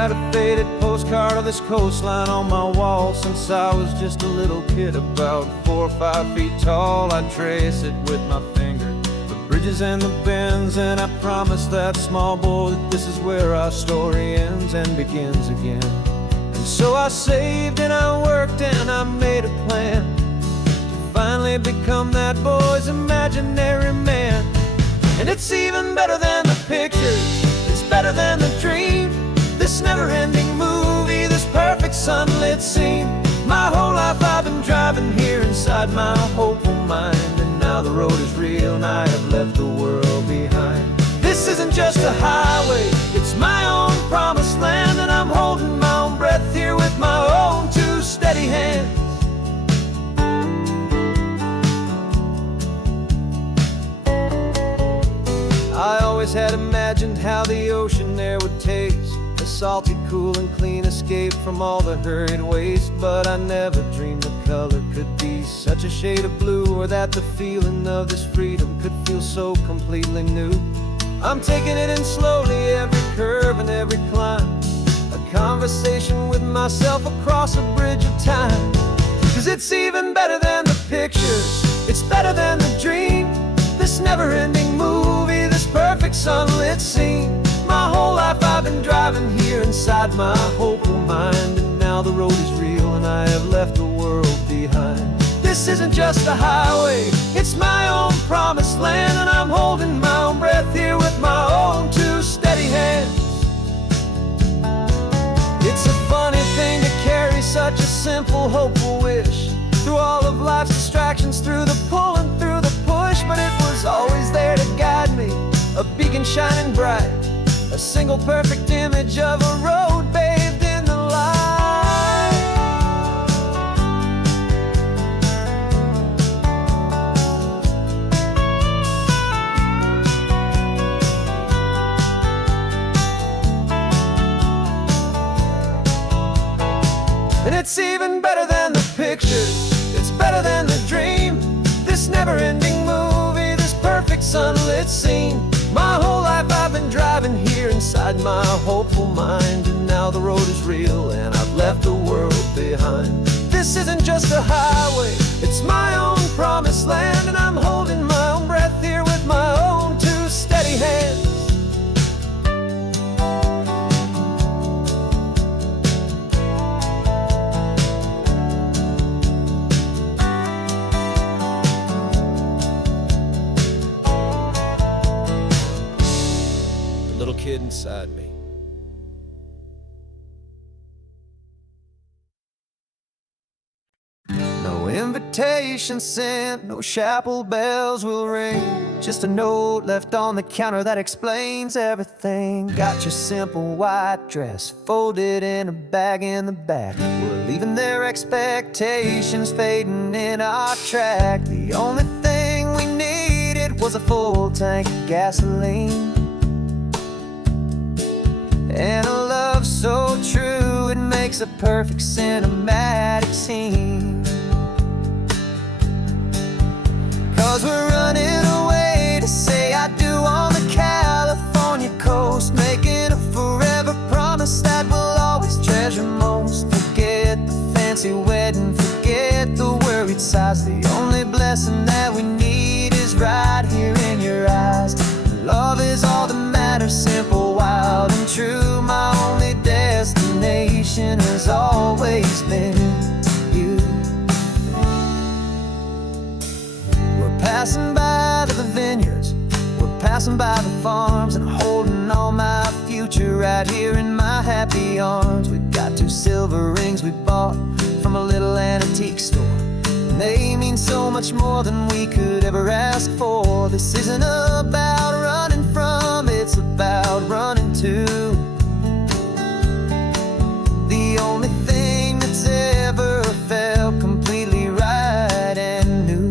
had a faded postcard of this coastline on my wall since I was just a little kid, about 4 or 5 feet tall. I'd trace it with my finger, the bridges and the bends, and I promised that small boy that this is where our story ends and begins again. And so I saved and I worked and I made a plan to finally become that boy's imaginary man. And it's even better than the pictures, it's better than the dream, this never-ending movie, this perfect sunlit scene. My whole life I've been driving here inside my hopeful mind, and now the road is real and I have left the world behind. This isn't just a highway, it's my own promised land, and I'm holding my own breath here with my own 2 steady hands. I always had imagined how the ocean air would taste, a salty, cool and clean escape from all the hurried waste. But I never dreamed the color could be such a shade of blue, or that the feeling of this freedom could feel so completely new. I'm taking it in slowly, every curve and every climb, a conversation with myself across a bridge of time. 'Cause it's even better than the pictures, it's better than the dream, this never-ending movie, this perfect sunlit scene. My whole life I've been driving here inside my hopeful mind, and now the road is real and I have left the world behind. This isn't just a highway, it's my own promised land, and I'm holding my own breath here with my own 2 steady hands. It's a funny thing to carry such a simple, hopeful wish through all of life's distractions, through the pull and through the push, but it was always there to guide me, a beacon shining bright, a single perfect image of a road bathed in the light. And it's even better than the pictures, it's better than the dream, this never-ending movie, this perfect sunlit scene. My whole life I've been driving here inside my hopeful mind, and now the road is real and I've left the world behind. This isn't just a highway, it's my own promised land, and I'm holding my own breath here with my own 2 steady hands. Little kid inside me. No invitation sent, no chapel bells will ring, just a note left on the counter that explains everything. Got your simple white dress folded in a bag in the back. We're leaving their expectations fading in our track. The only thing we needed was a full tank of gasoline, and a love so true it makes a perfect cinematic scene. 'Cause we're running away to say I do on the California coast, making a forever promise that we'll always treasure most. Forget the fancy wedding, forget the worried sighs, the only blessing that we need is right here in your eyes. Love is all that matters, simple, wild and true. My only destination has always been you. We're passing by the vineyards, we're passing by the farms, and holding all my future right here in my happy arms. We've got 2 silver rings we bought from a little antique store, and they mean so much more than we could ever ask for. This isn't about running from, it's about running to the only thing that's ever felt completely right and new.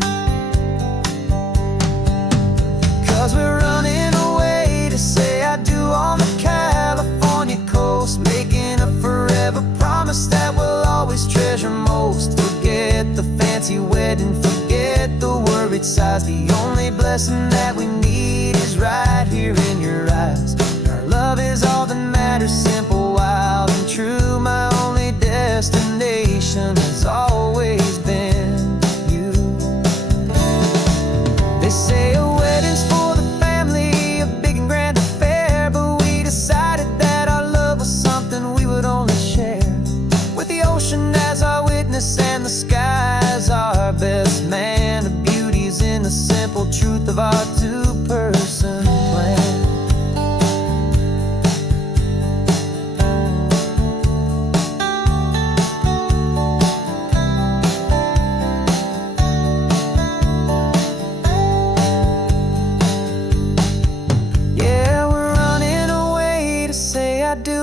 'Cause we're running away to say I do on the California coast, making a forever promise that we'll always treasure most. Forget the fancy wedding, forget the worried sighs, the only blessing that we need is right here in your eyes. Our love is all that matters, simple, wild our two-person plan.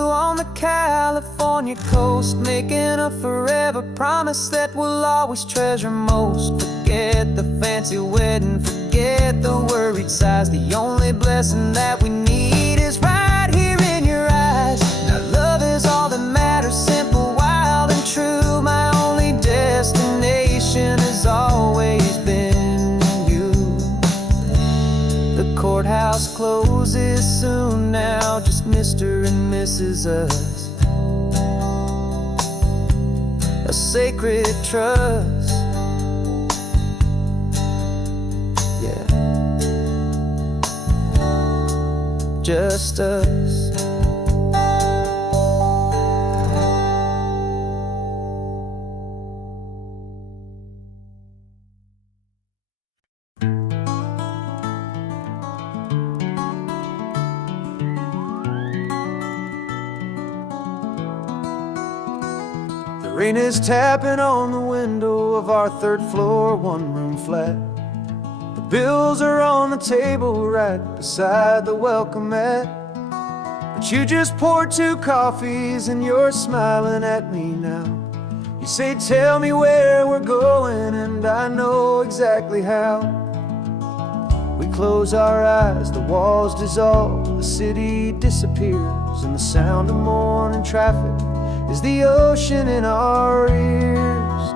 On the California coast, making a forever promise that we'll always treasure most. Forget the fancy wedding, forget the worried sighs. The only blessing that we need is right here in your eyes. Now love is all that matters, simple, wild and true. My only destination has always been you. The courthouse closes soon now, just Mr. and Mrs. Us. A sacred trust. Yeah, just us. Rain is tapping on the window of our third floor, one-room flat. The bills are on the table right beside the welcome mat. But you just poured 2 coffees and you're smiling at me now. You say, tell me where we're going, and I know exactly how. We close our eyes, the walls dissolve, the city disappears, and the sound of morning traffic is the ocean in our ears.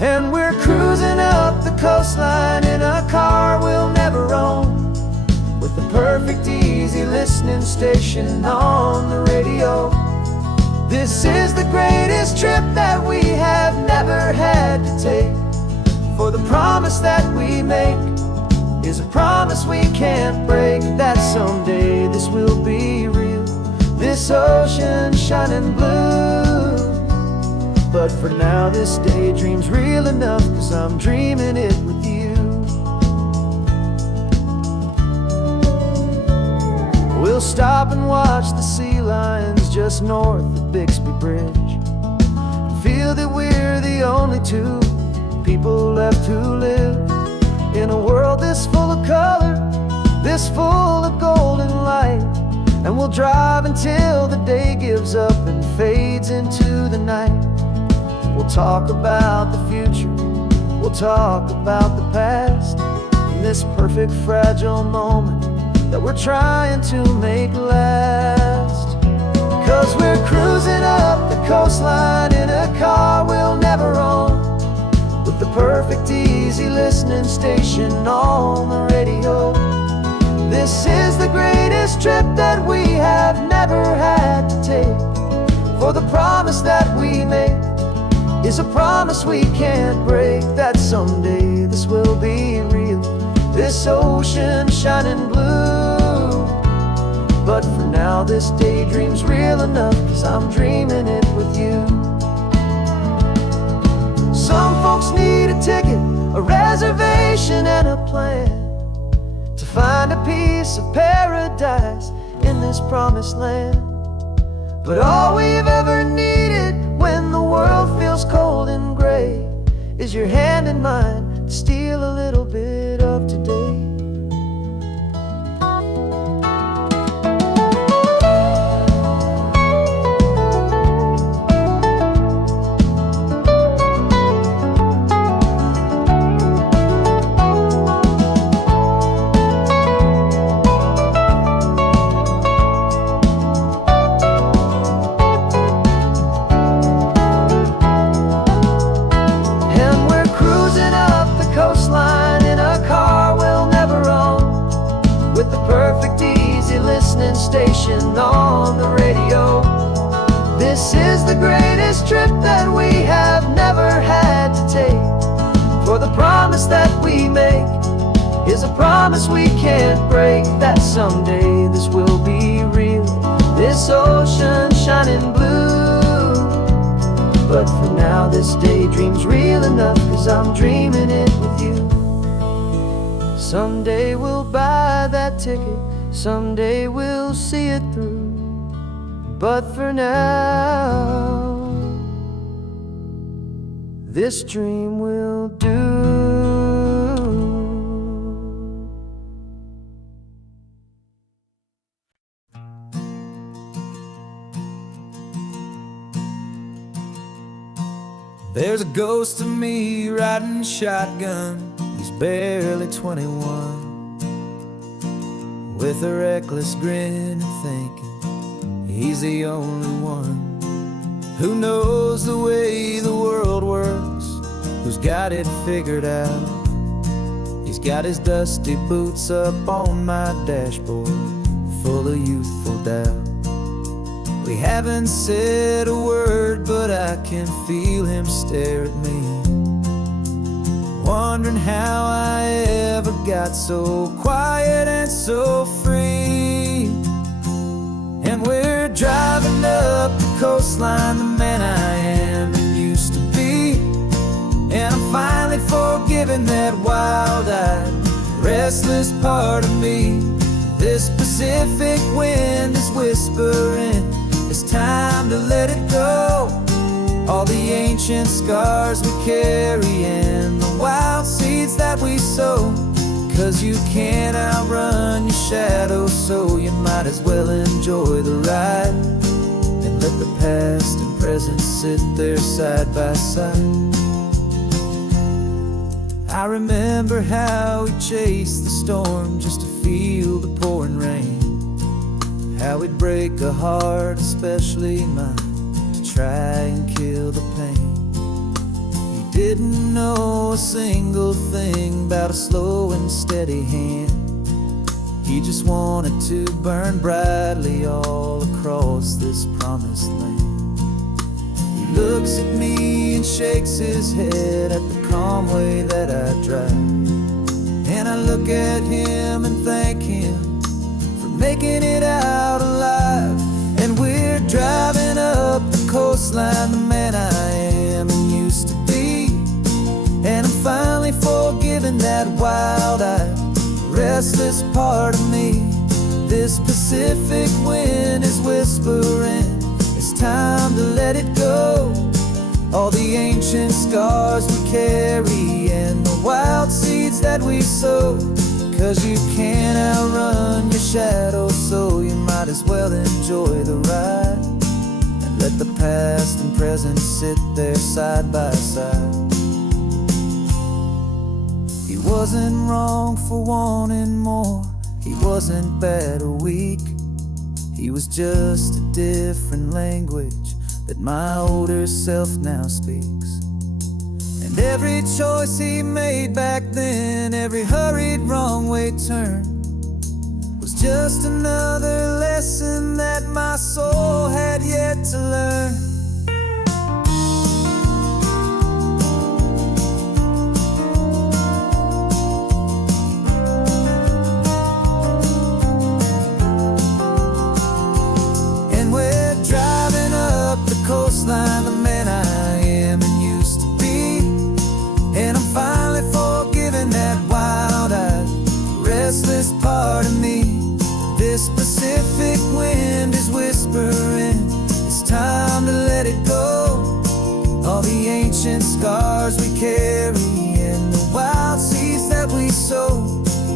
And we're cruising up the coastline in a car we'll never own, with the perfect easy listening station on the radio. This is the greatest trip that we have never had to take, for the promise that we make is a promise we can't break, that someday this will be real, this ocean shining blue. But for now this daydream's real enough, 'cause I'm dreaming it with you. We'll stop and watch the sea lions just north of Bixby Bridge, feel that we're the only 2 people left who live in a world this full of color, this full of golden light. And we'll drive until the day gives up and fades into the night. We'll talk about the future, we'll talk about the past, in this perfect fragile moment that we're trying to make last. 'Cause we're cruising up the coastline in a car we'll never own, with the perfect easy listening station on the radio. This is the greatest trip that we have never had to take, for the promise that we make is a promise we can't break, that someday this will be real, this ocean shining blue. But for now this daydream's real enough, 'cause I'm dreaming it with you. Some folks need a ticket, a reservation and a plan, to find a piece of paradise in this promised land. But all we've ever needed when the world feels cold and gray is your hand in mine to steal a little bit of today. Station on the radio. This is the greatest trip that we have never had to take, for the promise that we make is a promise we can't break, that someday this will be real, this ocean shining blue. But for now this daydream's real enough, 'cause I'm dreaming it with you. Someday we'll buy that ticket, someday we'll see it through. But for now, this dream will do. There's a ghost of me riding shotgun. He's barely 21, with a reckless grin and thinking he's the only one who knows the way the world works, who's got it figured out. He's got his dusty boots up on my dashboard, full of youthful doubt. We haven't said a word, but I can feel him stare at me, wondering how I ever got so quiet and so free. And we're driving up the coastline, the man I am and used to be. And I'm finally forgiving that wild-eyed, restless part of me. This Pacific wind is whispering, it's time to let it go. All the ancient scars we carry and the wild seeds that we sow. 'Cause you can't outrun your shadow, so you might as well enjoy the ride and let the past and present sit there side by side. I remember how we chased the storm just to feel the pouring rain, how we'd break a heart, especially mine, to try and kill the pain. He didn't know a single thing about a slow and steady hand. He just wanted to burn brightly all across this promised land. He looks at me and shakes his head at the calm way that I drive, and I look at him and thank him for making it out alive. And we're driving up the coastline, the man I am and used to be. And I'm finally forgiving that wild-eyed, restless part of me. This Pacific wind is whispering, it's time to let it go. All the ancient scars we carry and the wild seeds that we sow. 'Cause you can't outrun your shadow, so you might as well enjoy the ride and let the past and present sit there side by side. He wasn't wrong for wanting more, he wasn't bad or weak. He was just a different language that my older self now speaks. And every choice he made back then, every hurried wrong way turn, was just another lesson that my soul had yet to learn. And we're driving up the coastline, the man I am and used to be. And I'm finally forgiving that wild-eyed, restless part of me. This Pacific wind is whispering, it's time to let it go. All the ancient scars we carry and the wild seeds that we sow.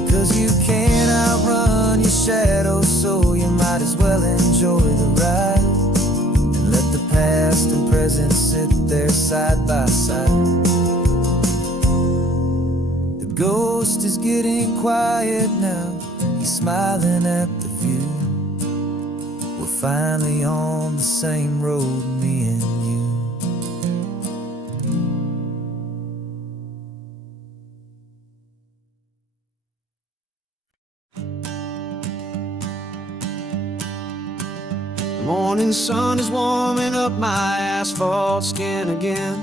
'Cause you can't outrun your shadow, so you might as well enjoy the ride and let the past and present sit there side by side. The ghost is getting quiet now, he's smiling at the view. We're finally on the same road, me and you. The morning sun is warming up my asphalt skin again.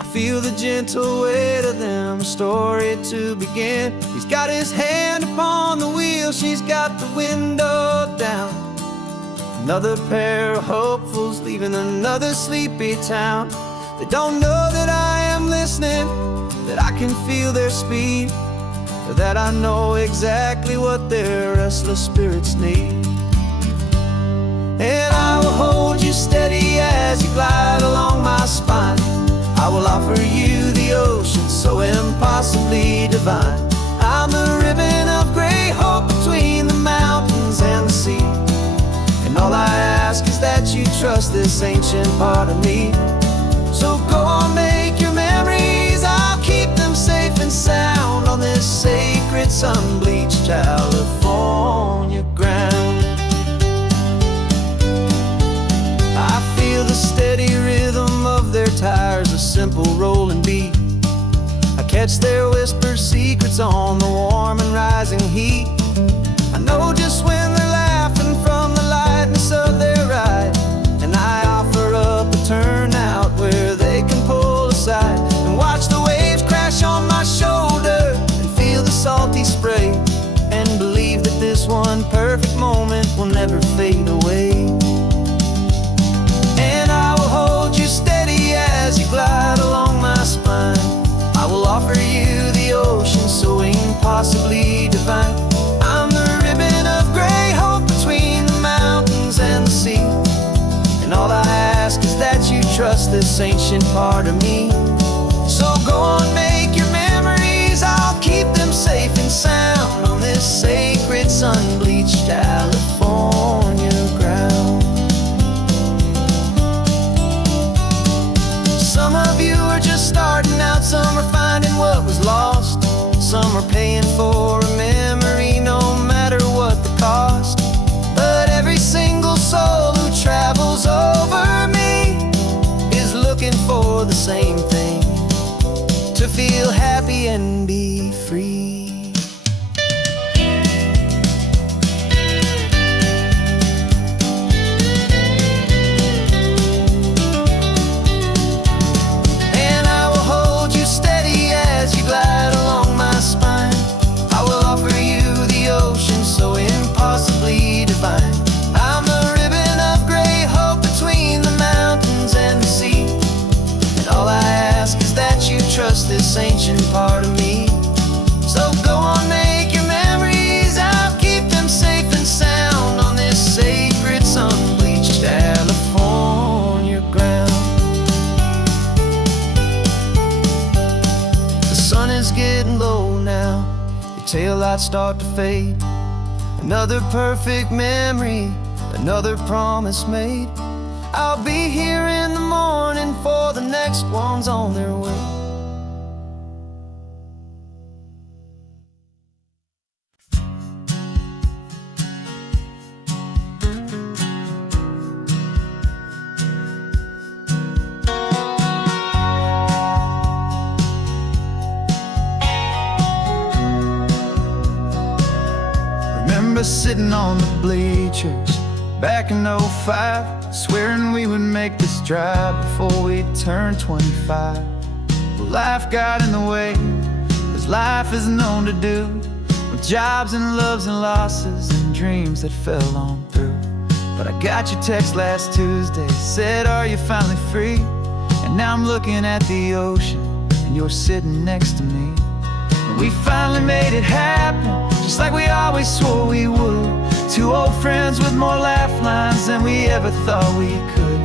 I feel the gentle weight of them, a story to begin. He's got his hand upon the wheel, she's got the window down. Another pair of hopefuls leaving another sleepy town. They don't know that I am listening, that I can feel their speed. that I know exactly what their restless spirits need. And I will hold you steady as you glide along my spine. I will offer you the ocean so impossibly divine. I'm the ribbon of gray hope between the mountains and the sea. And all I ask is that you trust this ancient part of me. So go on, make your memories, I'll keep them safe and sound on this sacred sun-bleached California ground. I feel the steady rhythm of their tires, a simple rolling beat. I catch their whispered secrets on the warm and rising heat. I know just when they're laughing from the lightness of their ride, and I offer up a turnout where they can pull aside and watch the waves crash on my shoulder and feel the salty spray, and believe that this one perfect moment will never fade away. And I will hold you steady as you glide along my spine. I will offer you the ocean so impossibly divine. I'm the ribbon of gray hope between the mountains and the sea. And all I ask is that you trust this ancient part of me. So go on, make your memories, I'll keep them safe and sound on this sacred sun-bleached California ground. Some of you are just starting out, some are finding what was lost, some are paying for a memory no matter what the cost. But every single soul who travels over me is looking for the same thing, to feel happy and be free. Trust this ancient part of me. So go on, make your memories, I'll keep them safe and sound on this sacred sun-bleached California ground. The sun is getting low now, your taillights start to fade. Another perfect memory, another promise made. I'll be here in the morning for the next ones on their way. Remember sitting on the bleachers back in '05, swearing we would make this drive before we turned 25. But life got in the way, as life is known to do, with jobs and loves and losses and dreams that fell on through. But I got your text last Tuesday, said, are you finally free? And now I'm looking at the ocean, and you're sitting next to me. And we finally made it happen, just like we always swore we would. Two old friends with more laugh lines than we ever thought we could.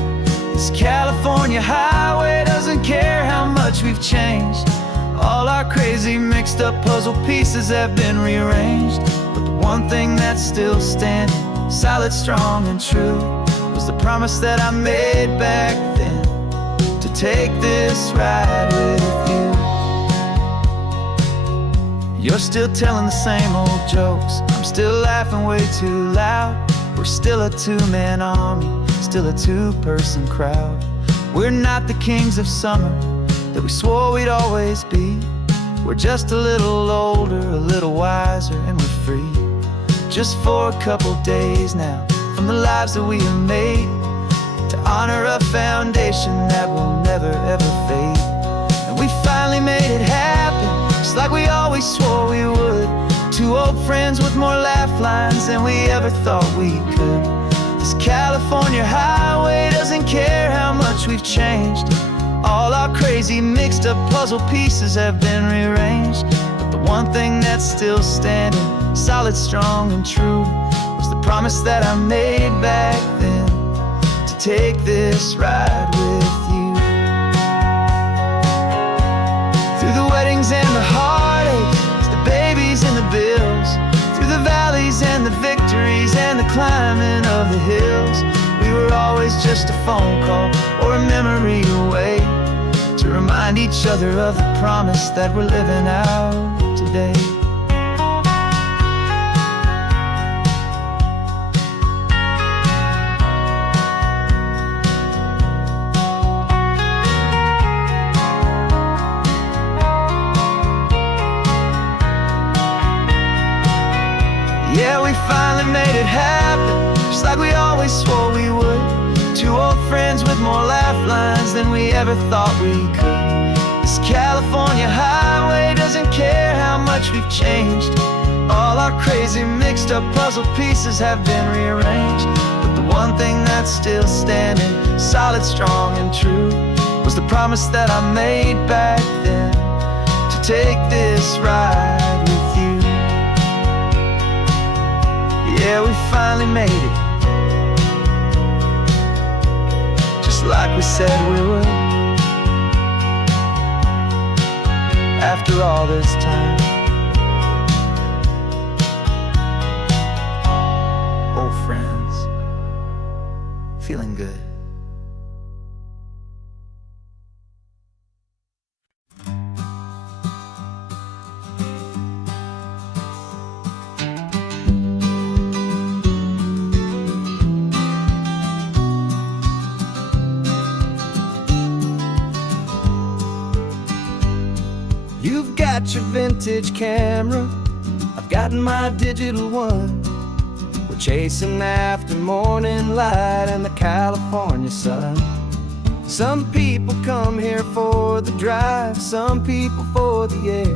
This California highway doesn't care how much we've changed. All our crazy mixed up puzzle pieces have been rearranged. But the one thing that's still standing, solid, strong and true, was the promise that I made back then, to take this ride with you. You're still telling the same old jokes, I'm still laughing way too loud. We're still a two-man army, still a two-person crowd. We're not the kings of summer that we swore we'd always be. We're just a little older, a little wiser, and we're free. Just for a couple days now, from the lives that we have made, to honor a foundation that will never ever fade. And we finally made it happen, just like we always swore we would. Two old friends with more laugh lines than we ever thought we could. This California highway doesn't care how much we've changed. All our crazy mixed up puzzle pieces have been rearranged. But the one thing that's still standing, solid, strong, and true, was the promise that I made back then, to take this ride with you. Through the weddings and the heartaches, the babies and the bills, through the valleys and the victories and the climbing of the hills, we were always just a phone call or a memory away, to remind each other of the promise that we're living out today. Yeah, we finally made it happen, just like we always swore we would. Two old friends with more laugh lines than we ever thought we could. This California highway doesn't care how much we've changed. All our crazy mixed up puzzle pieces have been rearranged, but the one thing that's still standing, solid, strong, and true, was the promise that I made back then, to take this ride with you. Yeah, we finally made it, just like we said we would. After all this time, old friends, feeling good. You've got your vintage camera, I've got my digital one. We're chasing after morning light and the California sun. Some people come here for the drive, some people for the air.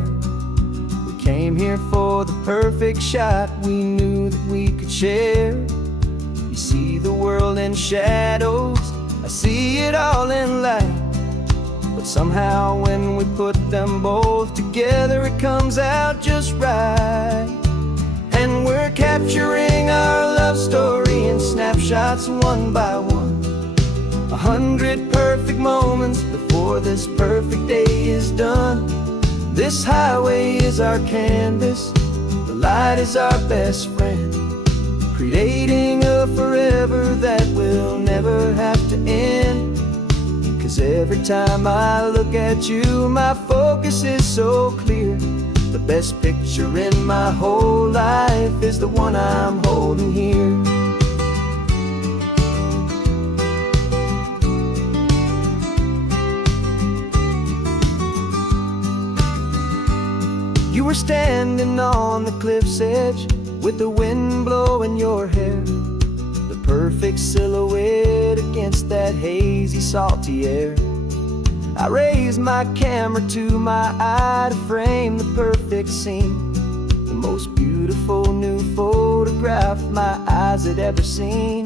We came here for the perfect shot we knew that we could share. You see the world in shadows, I see it all in light. But somehow when we put them both together, it comes out just right. And we're capturing our love story in snapshots one by one. 100 perfect moments before this perfect day is done. This highway is our canvas, the light is our best friend, creating a forever that will never have to end. 'Cause every time I look at you, my focus is so clear. The best picture in my whole life is the one I'm holding here. You were standing on the cliff's edge with the wind blowing your hair, the perfect silhouette against that hazy, salty air. I raised my camera to my eye to frame the perfect scene, the most beautiful new photograph my eyes had ever seen.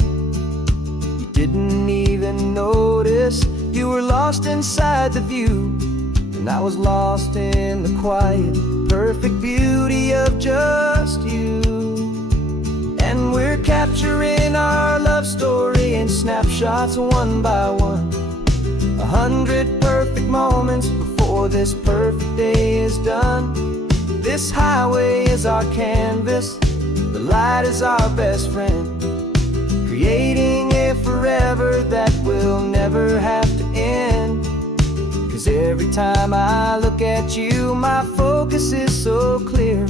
You didn't even notice you were lost inside the view, and I was lost in the quiet, perfect beauty of just you. And we're capturing our love story in snapshots one by one. 100 perfect moments before this perfect day is done. This highway is our canvas, the light is our best friend, creating a forever that will never have to end. 'Cause every time I look at you, my focus is so clear.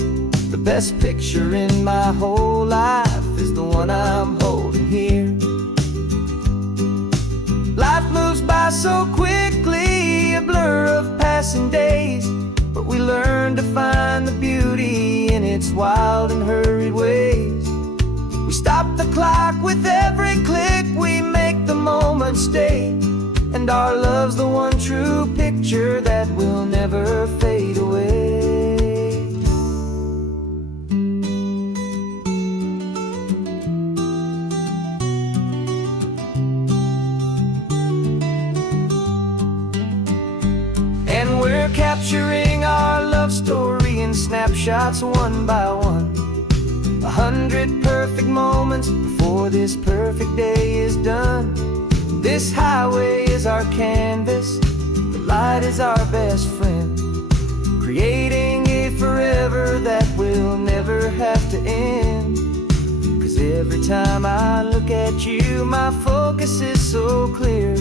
The best picture in my whole life is the one I'm holding here. Life moves by so quickly, a blur of passing days, but we learn to find the beauty in its wild and hurried ways. We stop the clock with every click, we make the moment stay, and our love's the one true picture that will never fade away. And we're capturing our love story in snapshots snapshots one by one. 100 perfect moments before this perfect day is done. This highway is our canvas, the light is our best friend, creating a forever that will never have to end. 'Cause every time I look at you, my focus is so clear.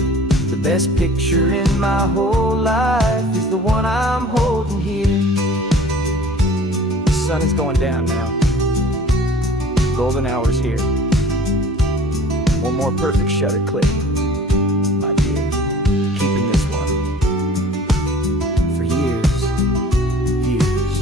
The best picture in my whole life is the one I'm holding here. The sun is going down now. Golden hour's here. One more perfect shutter click, my dear. Keeping this one for years, years.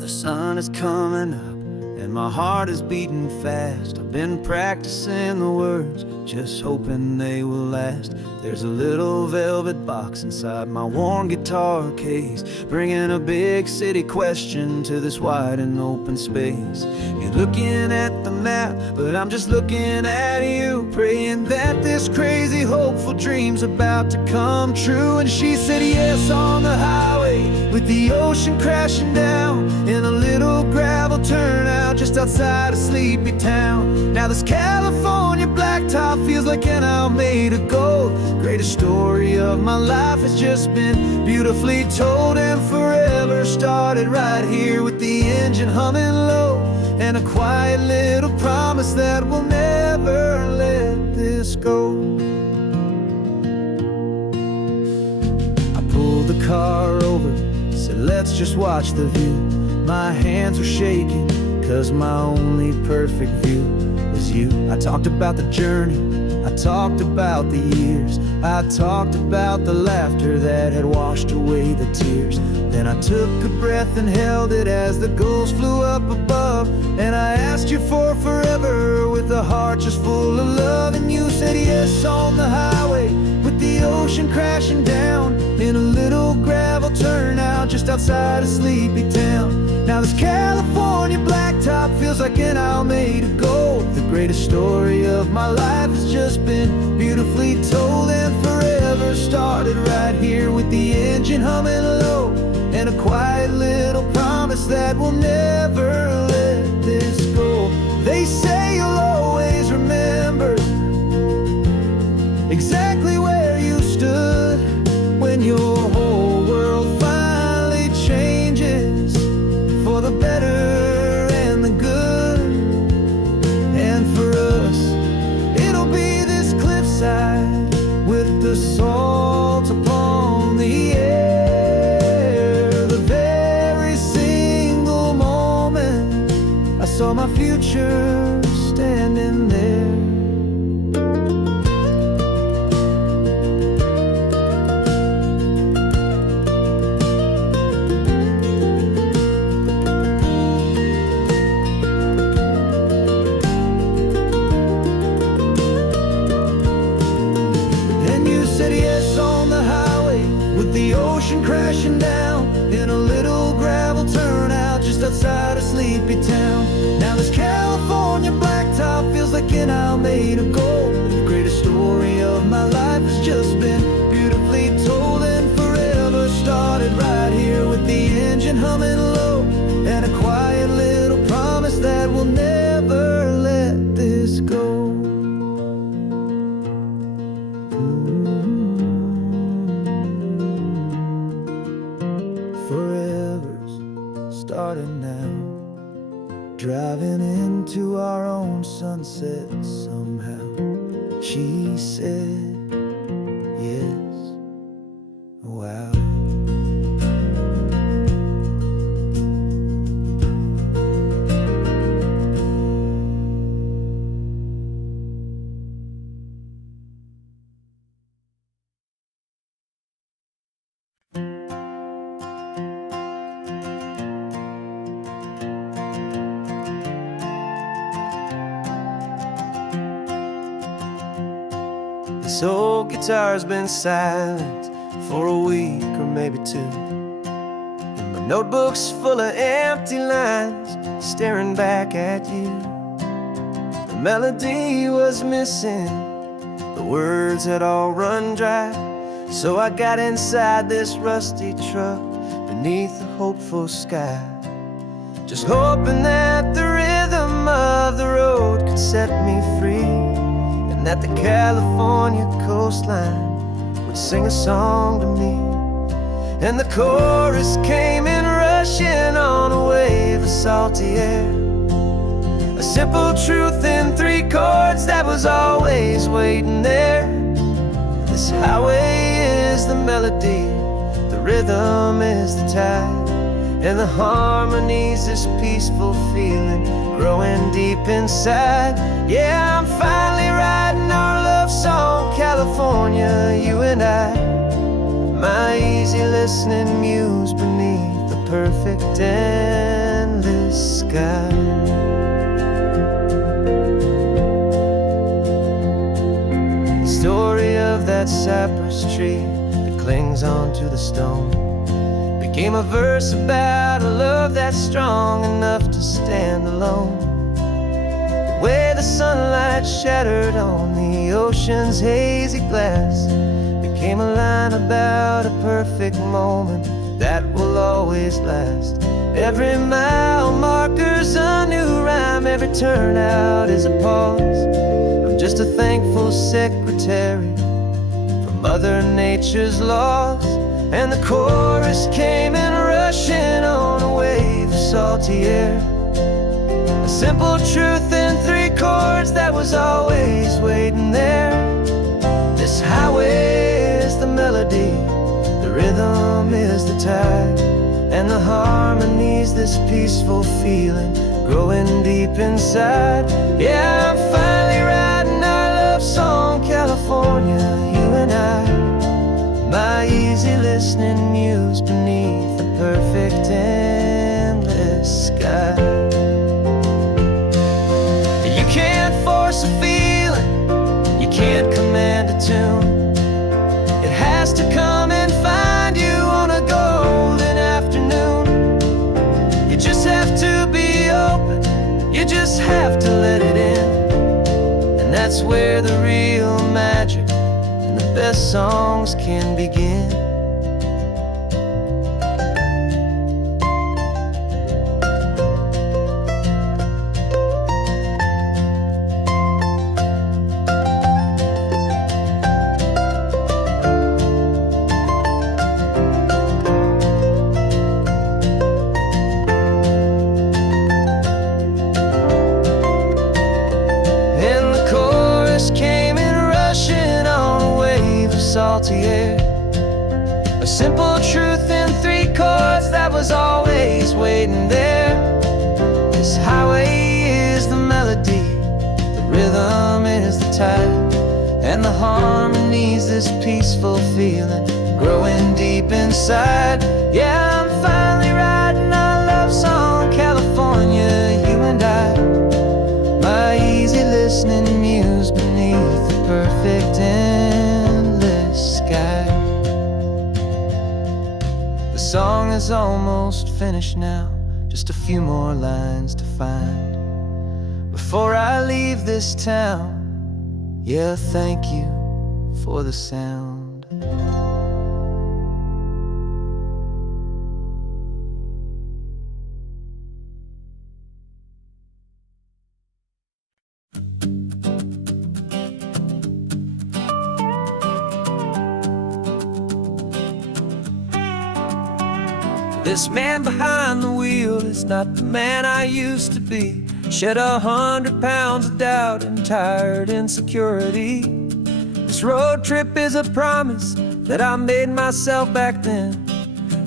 The sun is coming up and my heart is beating fast. I've been practicing the words, just hoping they will last. There's a little velvet box inside my worn guitar case, bringing a big city question to this wide and open space. You're looking at the map, but I'm just looking at you, praying that this crazy hopeful dream's about to come true. And she said yes on the highway, with the ocean crashing down, in a little gravel turnout just outside of sleepy town. Now this California blacktop feels like an owl made of gold. Greatest story of my life has just been beautifully told, and forever started right here with the engine humming low, and a quiet little promise that we'll never let this go. I pulled the car over, said let's just watch the view. My hands were shaking, 'cause my only perfect view was you. I talked about the journey, I talked about the years, I talked about the laughter that had washed away the tears. Then I took a breath and held it as the gulls flew up above, and I asked you for forever with a heart just full of love. And you said yes on the highway, with the ocean crashing down, in a little gravel turnout just outside of sleepy town. Now this California blacktop feels like an owl made of gold. The greatest story of my life has just been beautifully told, and forever started right here with the engine humming low, and a quiet little promise that we'll never let this go. They say you'll always remember exactly where you stood when your whole world finally changes for the better and the good. And for us, it'll be this cliffside with the salt upon the air. The very single moment I saw my future standing there. Crashing down in a little gravel turnout just outside of sleepy town. Now this California blacktop feels like an owl made of gold. The greatest story of my life has just been beautifully told, and forever started right here with the engine humming low, and a quiet little promise that we'll never let this go. Starting now, driving into our own sunset somehow. She said yes. Wow. This old guitar's been silent for a week or maybe two. Notebooks full of empty lines staring back at you. The melody was missing, the words had all run dry. So I got inside this rusty truck beneath a hopeful sky, just hoping that the rhythm of the road could set me free, and that the California coastline would sing a song to me. And the chorus came in rushing on a wave of salty air, a simple truth in 3 chords that was always waiting there. This highway is the melody, the rhythm is the tide, and the harmony's this peaceful feeling growing deep inside. Yeah, I'm finally writing our love song, California, you and I. My easy listening muse beneath the perfect endless sky. The story of that cypress tree that clings onto the stone became a verse about a love that's strong enough to stand alone. The way the sunlight shattered on the ocean's hazy glass became a line about a perfect moment that will always last. Every mile marker's a new rhyme, every turnout is a pause. I'm just a thankful secretary for Mother Nature's laws. And the chorus came in rushing on a wave of salty air, a simple truth in 3 chords that was always waiting there. This highway is the melody, the rhythm is the tide, and the harmony's this peaceful feeling growing deep inside. Yeah, I'm finally writing our love song, California, you and I. My easy listening muse beneath the perfect endless sky. You can't force a feeling, you can't command a tune. It has to come and find you on a golden afternoon. You just have to be open, you just have to let it in. And that's where the real magic and the best songs can begin. Salty air, a simple truth in 3 chords that was always waiting there. This highway is the melody, the rhythm is the tide, and the harmony's this peaceful feeling growing deep inside. Yeah, I'm finally writing our love song, California, you and I. My easy listening muse beneath the perfect endless sky. The song is almost finished now, just a few more lines to find before I leave this town. Yeah, thank you for the sound. This man behind the wheel is not the man I used to be. Shed 100 pounds of doubt and tired insecurity. This road trip is a promise that I made myself back then,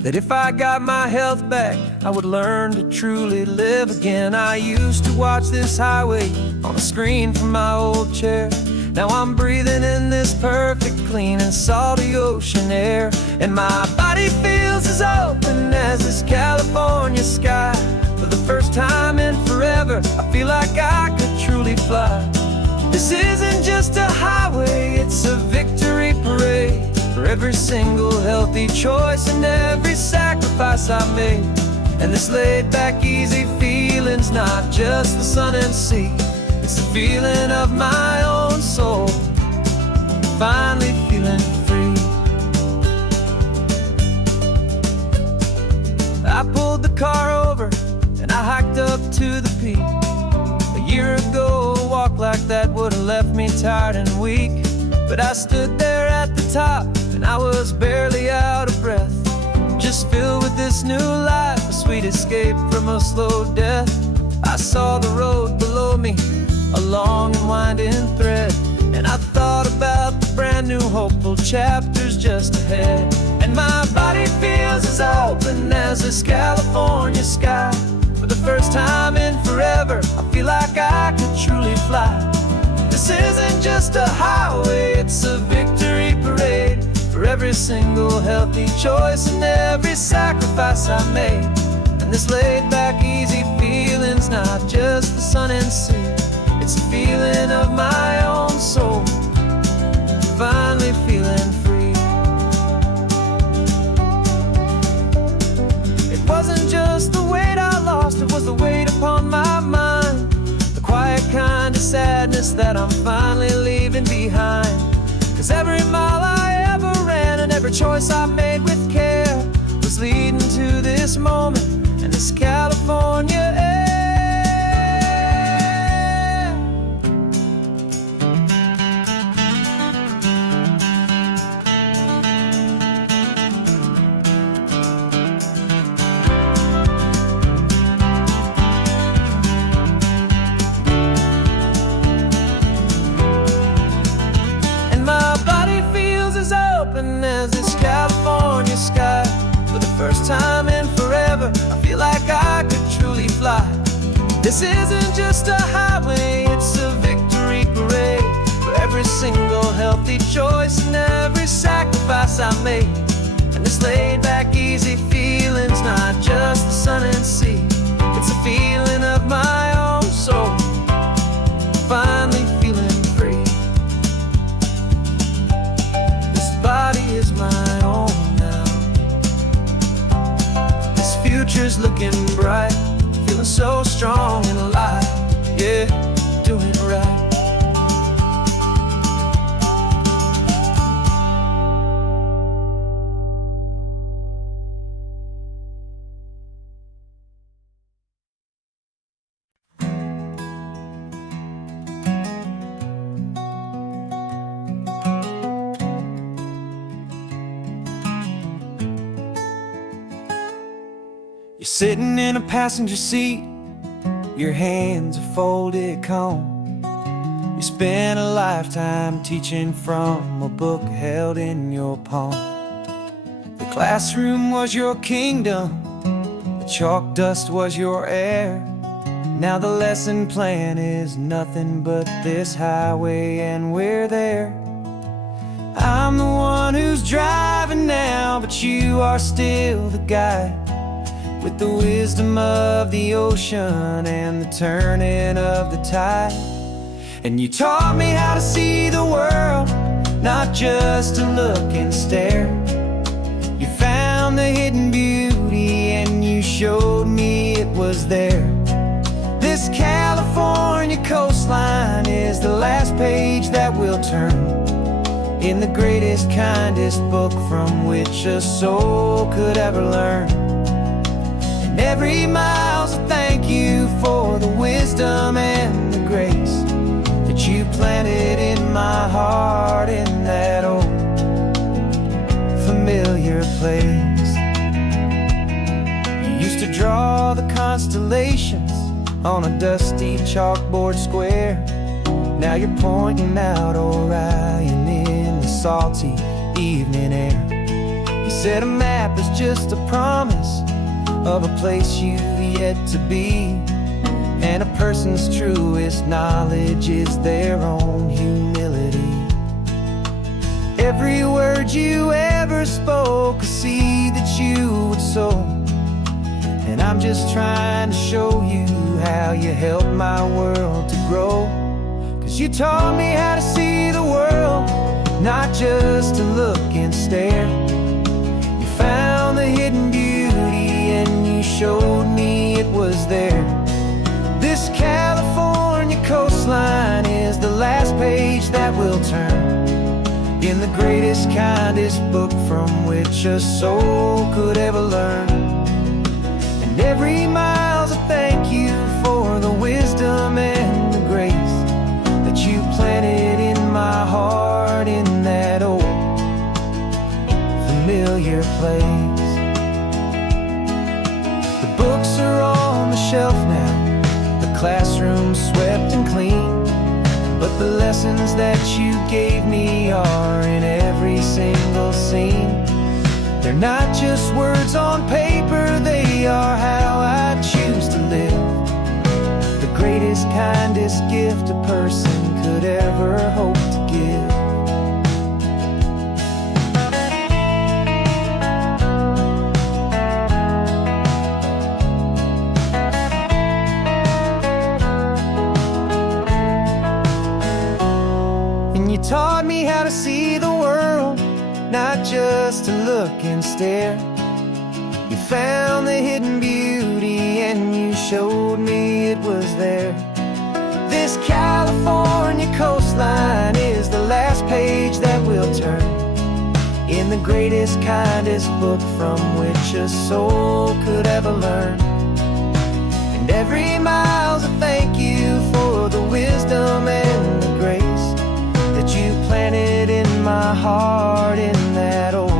that if I got my health back, I would learn to truly live again. I used to watch this highway on a screen from my old chair. Now I'm breathing in this perfect, clean and salty ocean air, and my body feels as open as this California sky. For the first time in forever, I feel like I could truly fly. This isn't just a highway, it's a victory parade for every single healthy choice and every sacrifice I made. And this laid back easy feeling's not just the sun and sea, it's the feeling of my own soul, finally feeling free. I pulled the car over and I hiked up to the peak. A year ago, a walk like that would have left me tired and weak. But I stood there at the top and I was barely out of breath, just filled with this new life, a sweet escape from a slow death. I saw the road below me, a long and winding thread, and I thought about the brand new hopeful chapters just ahead. And my body feels as open as this California sky. For the first time in forever, I feel like I could truly fly. This isn't just a highway, it's a victory parade for every single healthy choice and every sacrifice I made. And this laid back easy feeling's not just the sun and sea, it's the feeling of my own soul, finally feeling free. It wasn't just the weight I lost, it was the weight upon my mind, the quiet kind of sadness that I'm finally leaving behind. 'Cause every mile I ever ran and every choice I made with care was leading to this moment and this California air. As this California sky, for the first time in forever, I feel like I could truly fly. This isn't just a highway, it's a victory parade for every single healthy choice and every sacrifice I made. And this laid back easy feeling's not just the sun and sea, it's a feeling of my own soul, finally feeling free. Body is my own now. This future's looking bright, feeling so strong and alive. Yeah, doing right. You're sitting in a passenger seat, your hands are folded calm. You spent a lifetime teaching from a book held in your palm. The classroom was your kingdom, the chalk dust was your air. Now the lesson plan is nothing but this highway and we're there. I'm the one who's driving now, but you are still the guide, with the wisdom of the ocean and the turning of the tide. And you taught me how to see the world, not just to look and stare. You found the hidden beauty and you showed me it was there. This California coastline is the last page that we'll turn in the greatest, kindest book from which a soul could ever learn. Every mile's a thank you for the wisdom and the grace that you planted in my heart in that old familiar place. You used to draw the constellations on a dusty chalkboard square. Now you're pointing out Orion in the salty evening air. You said a map is just a promise of a place you've yet to be, and a person's truest knowledge is their own humility. Every word you ever spoke, a seed that you would sow, and I'm just trying to show you how you helped my world to grow. 'Cause you taught me how to see the world, not just to look and stare. You found the hidden beauty and you showed me it was there. This California coastline is the last page that we'll turn in the greatest, kindest book from which a soul could ever learn. And every mile's a thank you for the wisdom and the grace that you planted in my heart in that old familiar place. The books are on the shelf now, the classroom swept and clean, but the lessons that you gave me are in every single scene. They're not just words on paper, they are how I choose to live. The greatest, kindest gift a person could ever hope to give. And you taught me how to see the world, not just to look and stare. You found the hidden beauty and you showed me it was there. This California coastline is the last page that we'll turn in the greatest, kindest book from which a soul could ever learn. And every mile's a thank you for the wisdom and the grace that you planted in my heart in that old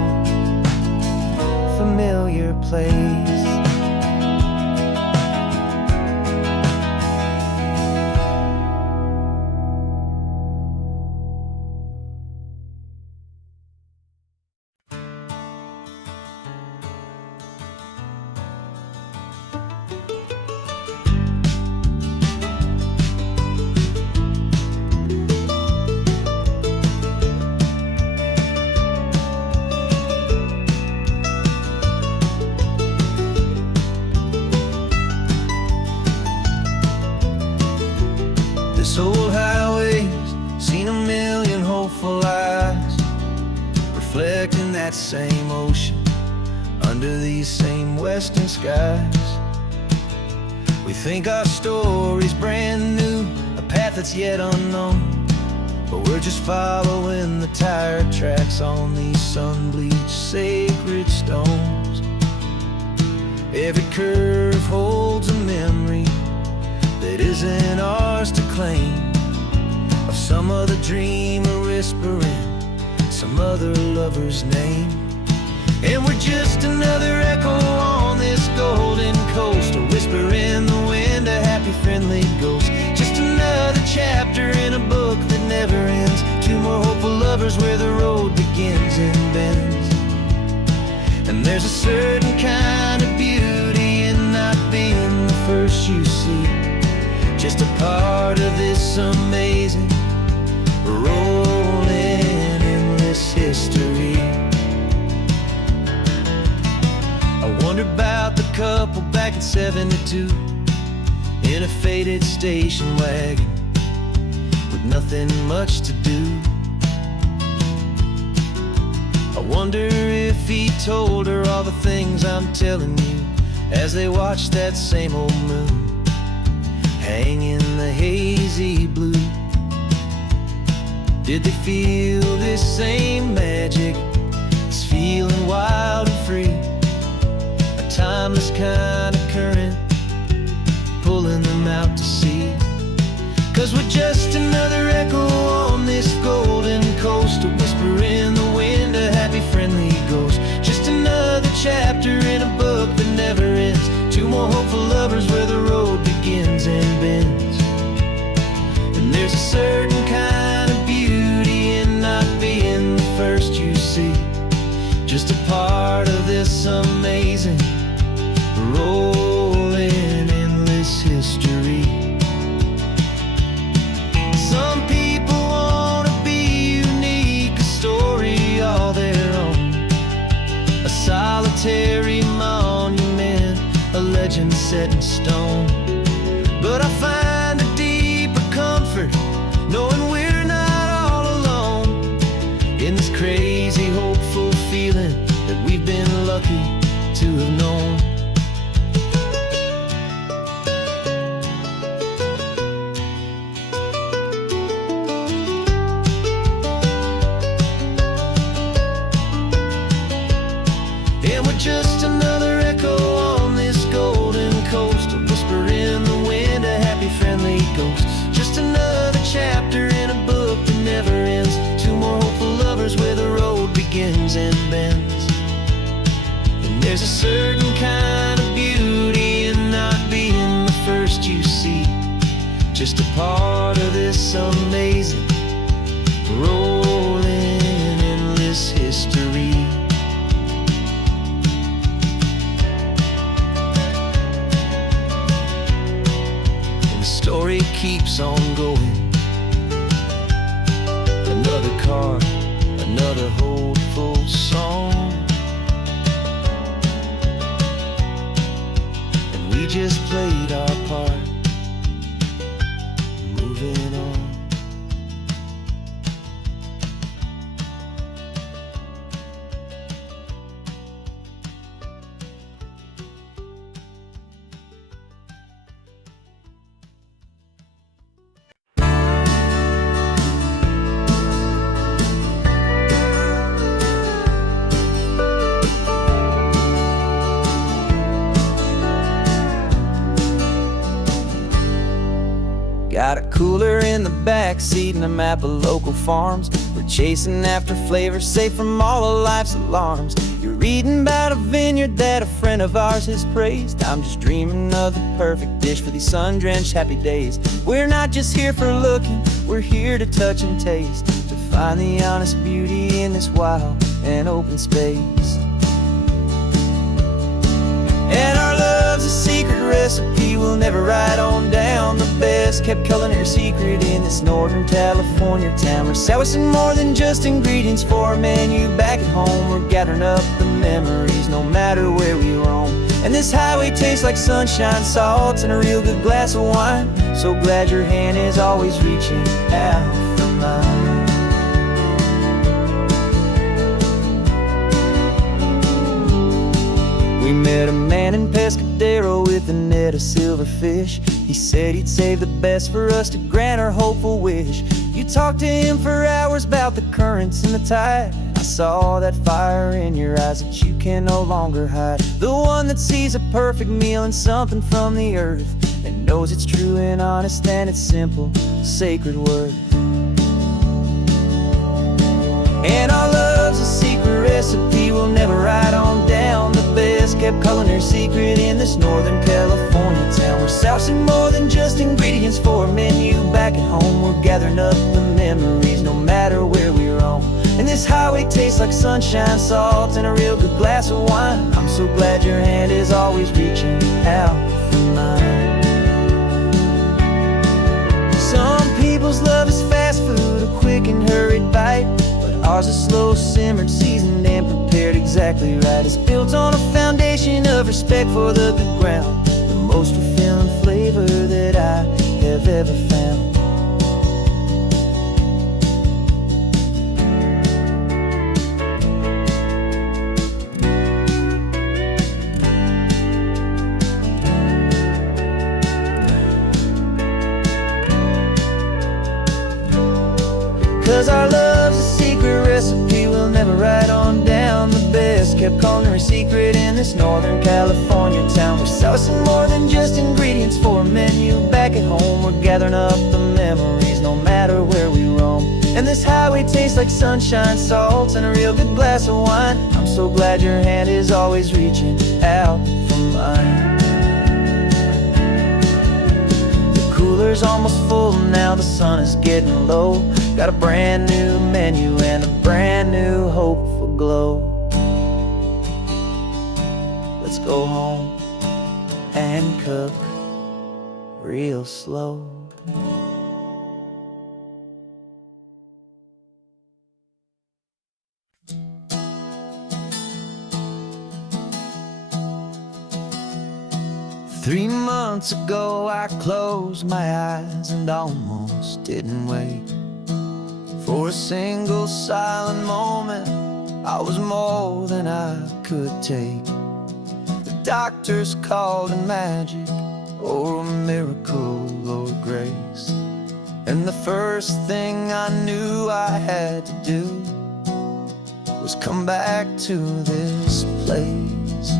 familiar place. This old highway's seen a million hopeful eyes, reflecting that same ocean under these same western skies. We think our story's brand new, a path that's yet unknown, but we're just following the tire tracks on these sun-bleached sacred stones. Every curve holds a memory that isn't ours to claim, of some other dreamer whispering some other lover's name. And we're just another echo on this golden coast, a whisper in the wind, a happy friendly ghost. Just another chapter in a book that never ends, two more hopeful lovers where the road begins and bends. And there's a certain kind of beauty in not being the first you see, just a part of this amazing, rolling, endless history. I wonder about the couple back in '72 in a faded station wagon with nothing much to do. I wonder if he told her all the things I'm telling you as they watched that same old moon hang in the hazy blue. Did they feel this same magic, this feeling wild and free, a timeless kind of current pulling them out to sea? 'Cause we're just another echo on this golden coast, a whisper in the wind, a happy friendly ghost. Just another chapter in a book that never ends, two more hopeful lovers where the road begins and bends. And there's a certain kind of beauty in not being the first you see, just a part of this amazing, rolling, endless history. Some people wanna be unique, a story all their own, a solitary monument, a legend set in stone. But I find a deeper comfort knowing we're not all alone in this crazy, hopeful feeling that we've been lucky to have known. And we're just another echo on this golden coast, a whisper in the wind, a happy, friendly ghost. Just another chapter in a book that never ends. Two more hopeful lovers where the road begins and bends. And there's a certain kind of beauty in not being the first you see, just a part of this amazing, rolling, endless history. And the story keeps on going. Another card, another hopeful song, and we just played our part, moving on. Got a cooler in the back seat and a map of local farms. We're chasing after flavors safe from all of life's alarms. You're reading about a vineyard that a friend of ours has praised. I'm just dreaming of the perfect dish for these sun-drenched happy days. We're not just here for looking, we're here to touch and taste, to find the honest beauty in this wild and open space. And our love's a secret recipe we'll never write on down. The best kept culinary secret in this Northern California town. We're selling more than just ingredients for a menu back at home. We're gathering up the memories no matter where we roam. And this highway tastes like sunshine, salt, and a real good glass of wine. So glad your hand is always reaching out for mine. We met a man in Pescadero with a net of silverfish. He said he'd save the best for us to grant our hopeful wish. You talked to him for hours about the currents and the tide. I saw that fire in your eyes that you can no longer hide. The one that sees a perfect meal in something from the earth, and knows it's true and honest and it's simple, sacred worth. And our love's a secret recipe we'll never write on down. The best kept culinary secret in this Northern California town. We're sourcing more than just ingredients for a menu back at home. We're gathering up the memories no matter where we roam. And this highway tastes like sunshine, salt, and a real good glass of wine. I'm so glad your hand is always reaching out for mine. Some people's love is fast food, a quick and hurried bite. Ours is slow simmered, seasoned, and prepared exactly right. It's built on a foundation of respect for the good ground, the most fulfilling flavor that I have ever found. 'Cause our love's a secret recipe we'll never write on down. The best kept culinary secret in this Northern California town. We're sourcing more than just ingredients for a menu back at home. We're gathering up the memories no matter where we roam. And this highway tastes like sunshine, salt, and a real good glass of wine. I'm so glad your hand is always reaching out for mine. The cooler's almost full now, the sun is getting low. Got a brand new menu and a brand new hopeful glow. Let's go home and cook real slow. Three months ago I closed my eyes and almost didn't wake. For a single silent moment, I was more than I could take. The doctors called it magic, or a miracle, or grace. And the first thing I knew I had to do was come back to this place,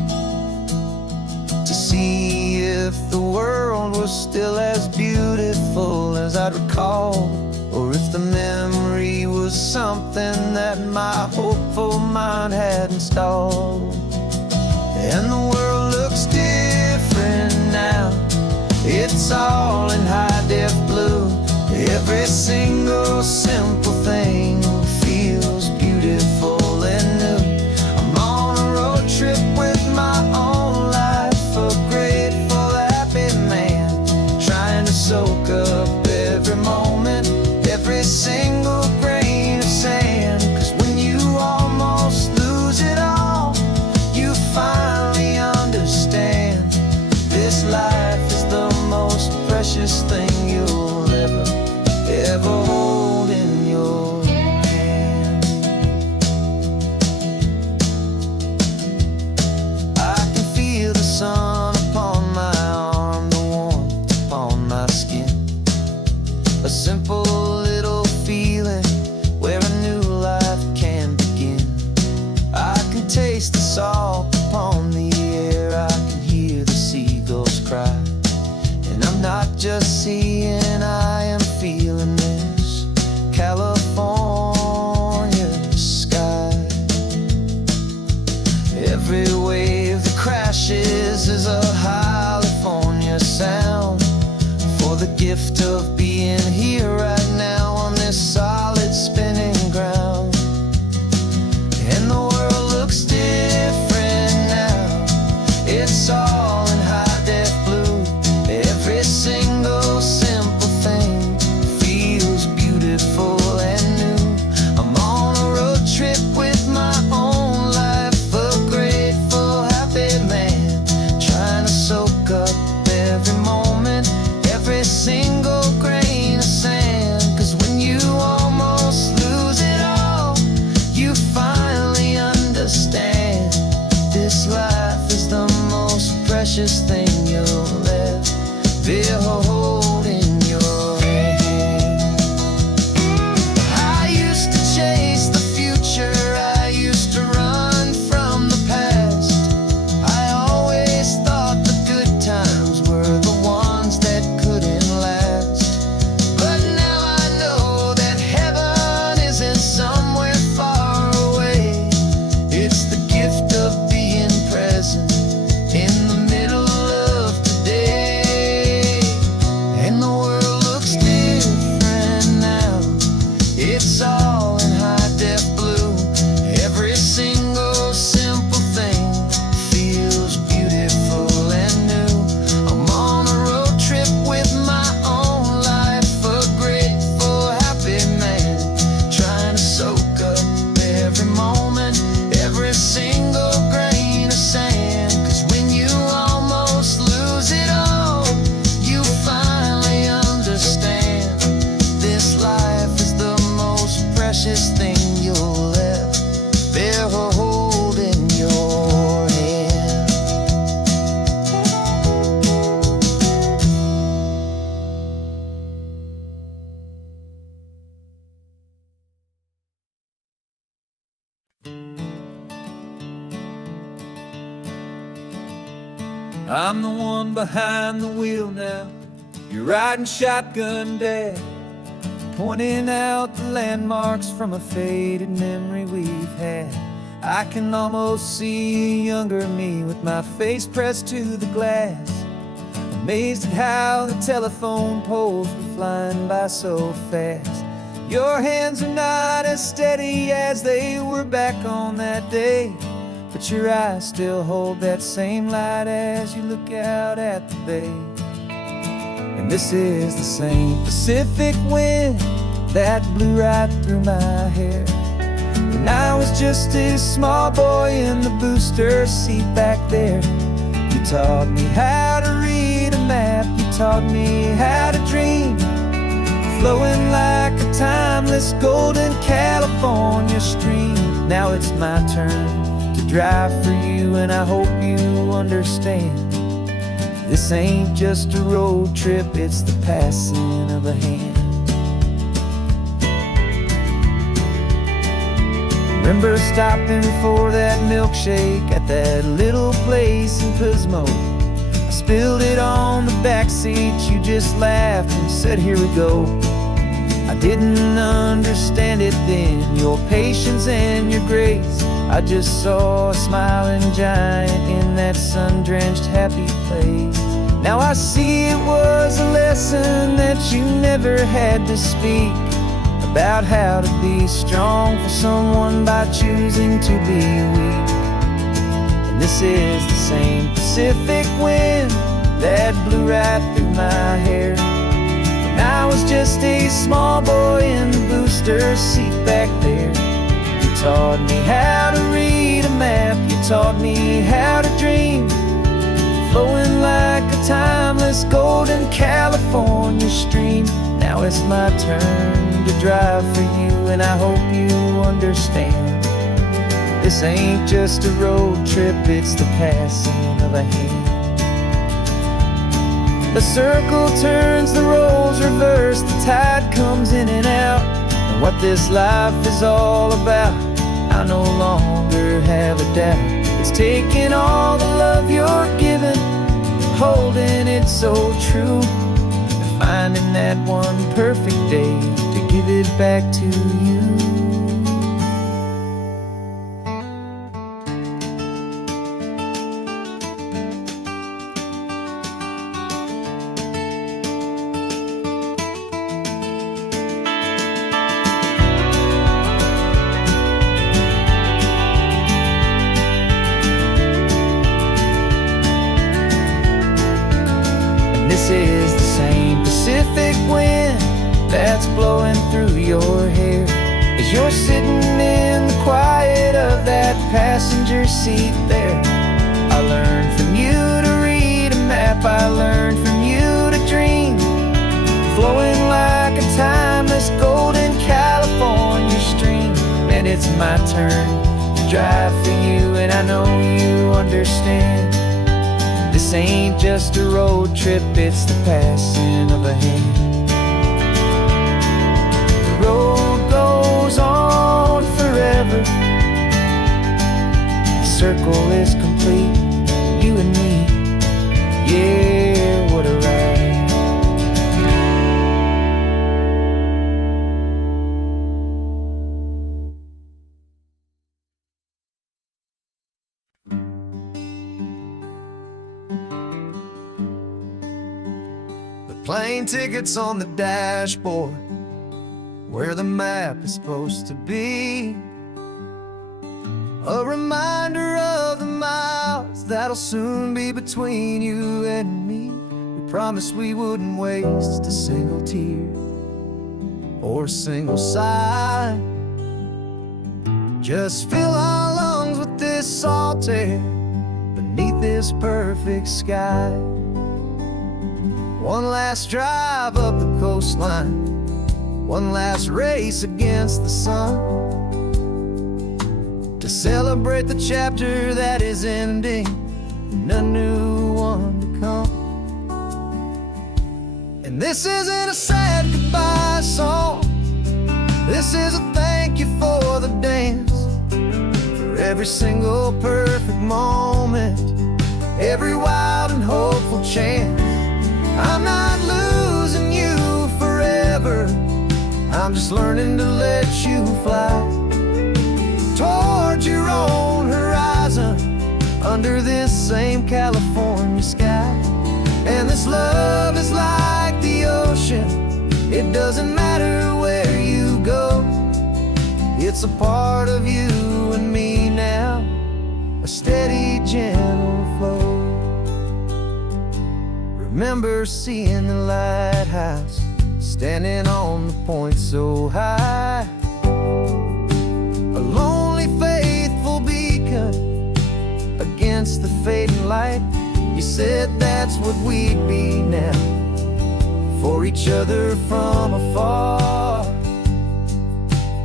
to see if the world was still as beautiful as I'd recall, or if the memory was something that my hopeful mind had installed. And the world looks different now, it's all in high-def blue. Every single simple thing feels beautiful and new. I'm on a road trip with my own life, a grateful, happy man, trying to soak up every moment, every single grain of sand. 'Cause when you almost lose it all, you finally understand this life is the most precious thing you'll ever hold in your hand. I can feel the sun upon my arm, the warmth upon my skin, a simple little feeling where a new life can begin. I can taste the salt upon the air, I can hear the seagulls cry, and I'm not just seeing, I am feeling this California sky. Every wave that crashes is a California sound, for the gift of being here right now on this solid spinning ground. And the world looks different now, it's all in high-def blue. Every single simple thing feels beautiful and new. I'm on a road trip with my own life, a grateful, happy man, trying to soak up every moment, every single grain of sand. 'Cause when you almost lose it all, you finally understand this life is the most precious thing you'll ever hold in your hand. I used to chase the future, I used to run from the past. I always thought the good times were the ones that couldn't last. But now I know that heaven isn't somewhere far away. It's the gift of being present in the middle of today. And the world looks different now, it's all in high-def blue. Every single simple thing feels beautiful and new. I'm on a road trip with my own life, a grateful, happy man, trying to soak up every moment, every single grain of sand. 'Cause when you almost lose it all, you finally understand this life is the most precious thing you'll ever hold in your hand. I'm the one behind the wheel now, you're riding shotgun, Dad, pointing out the landmarks from a faded memory we've had. I can almost see a younger me with my face pressed to the glass, amazed at how the telephone poles were flying by so fast. Your hands are not as steady as they were back on that day, but your eyes still hold that same light as you look out at the bay. And this is the same Pacific wind that blew right through my hair when I was just a small boy in the booster seat back there. You taught me how to read a map, you taught me how to dream, flowing like a timeless golden California stream. Now it's my turn to drive for you, and I hope you understand. This ain't just a road trip, it's the passing of a hand. Remember stopping for that milkshake at that little place in Pismo? I spilled it on the backseat, you just laughed and said, here we go. I didn't understand it then, your patience and your grace. I just saw a smiling giant in that sun-drenched happy place. Now I see it was a lesson that you never had to speak, about how to be strong for someone by choosing to be weak. And this is the same Pacific wind that blew right through my hair when I was just a small boy in the booster seat back there. You taught me how to read a map, you taught me how to dream, flowing like a timeless golden California stream. Now it's my turn to drive for you, and I hope you understand. This ain't just a road trip, it's the passing of a hand. The circle turns, the roles reverse, the tide comes in and out. And what this life is all about, I no longer have a doubt. It's taking all the love you're giving, holding it so true, and finding that one perfect day to give it back to you. This is the same Pacific wind that's blowing through your hair as you're sitting in the quiet of that passenger seat there. I learned from you to read a map, I learned from you to dream, flowing like a timeless golden California stream. And it's my turn to drive for you, and I know you understand. This ain't just a road trip, it's the passing of a hand. The road goes on forever, the circle is complete, you and me, yeah, what a ride. Plane tickets on the dashboard, where the map is supposed to be. A reminder of the miles that'll soon be between you and me. We promised we wouldn't waste a single tear or a single sigh. Just fill our lungs with this salt air beneath this perfect sky. One last drive up the coastline, one last race against the sun, to celebrate the chapter that is ending and a new one to come. And this isn't a sad goodbye song, this is a thank you for the dance, for every single perfect moment, every wild and hopeful chance. I'm not losing you forever, I'm just learning to let you fly toward your own horizon, under this same California sky. And this love is like the ocean, it doesn't matter where you go, it's a part of you and me now, a steady, gentle flow. Remember seeing the lighthouse, standing on the point so high, a lonely, faithful beacon against the fading light. You said that's what we'd be now, for each other from afar.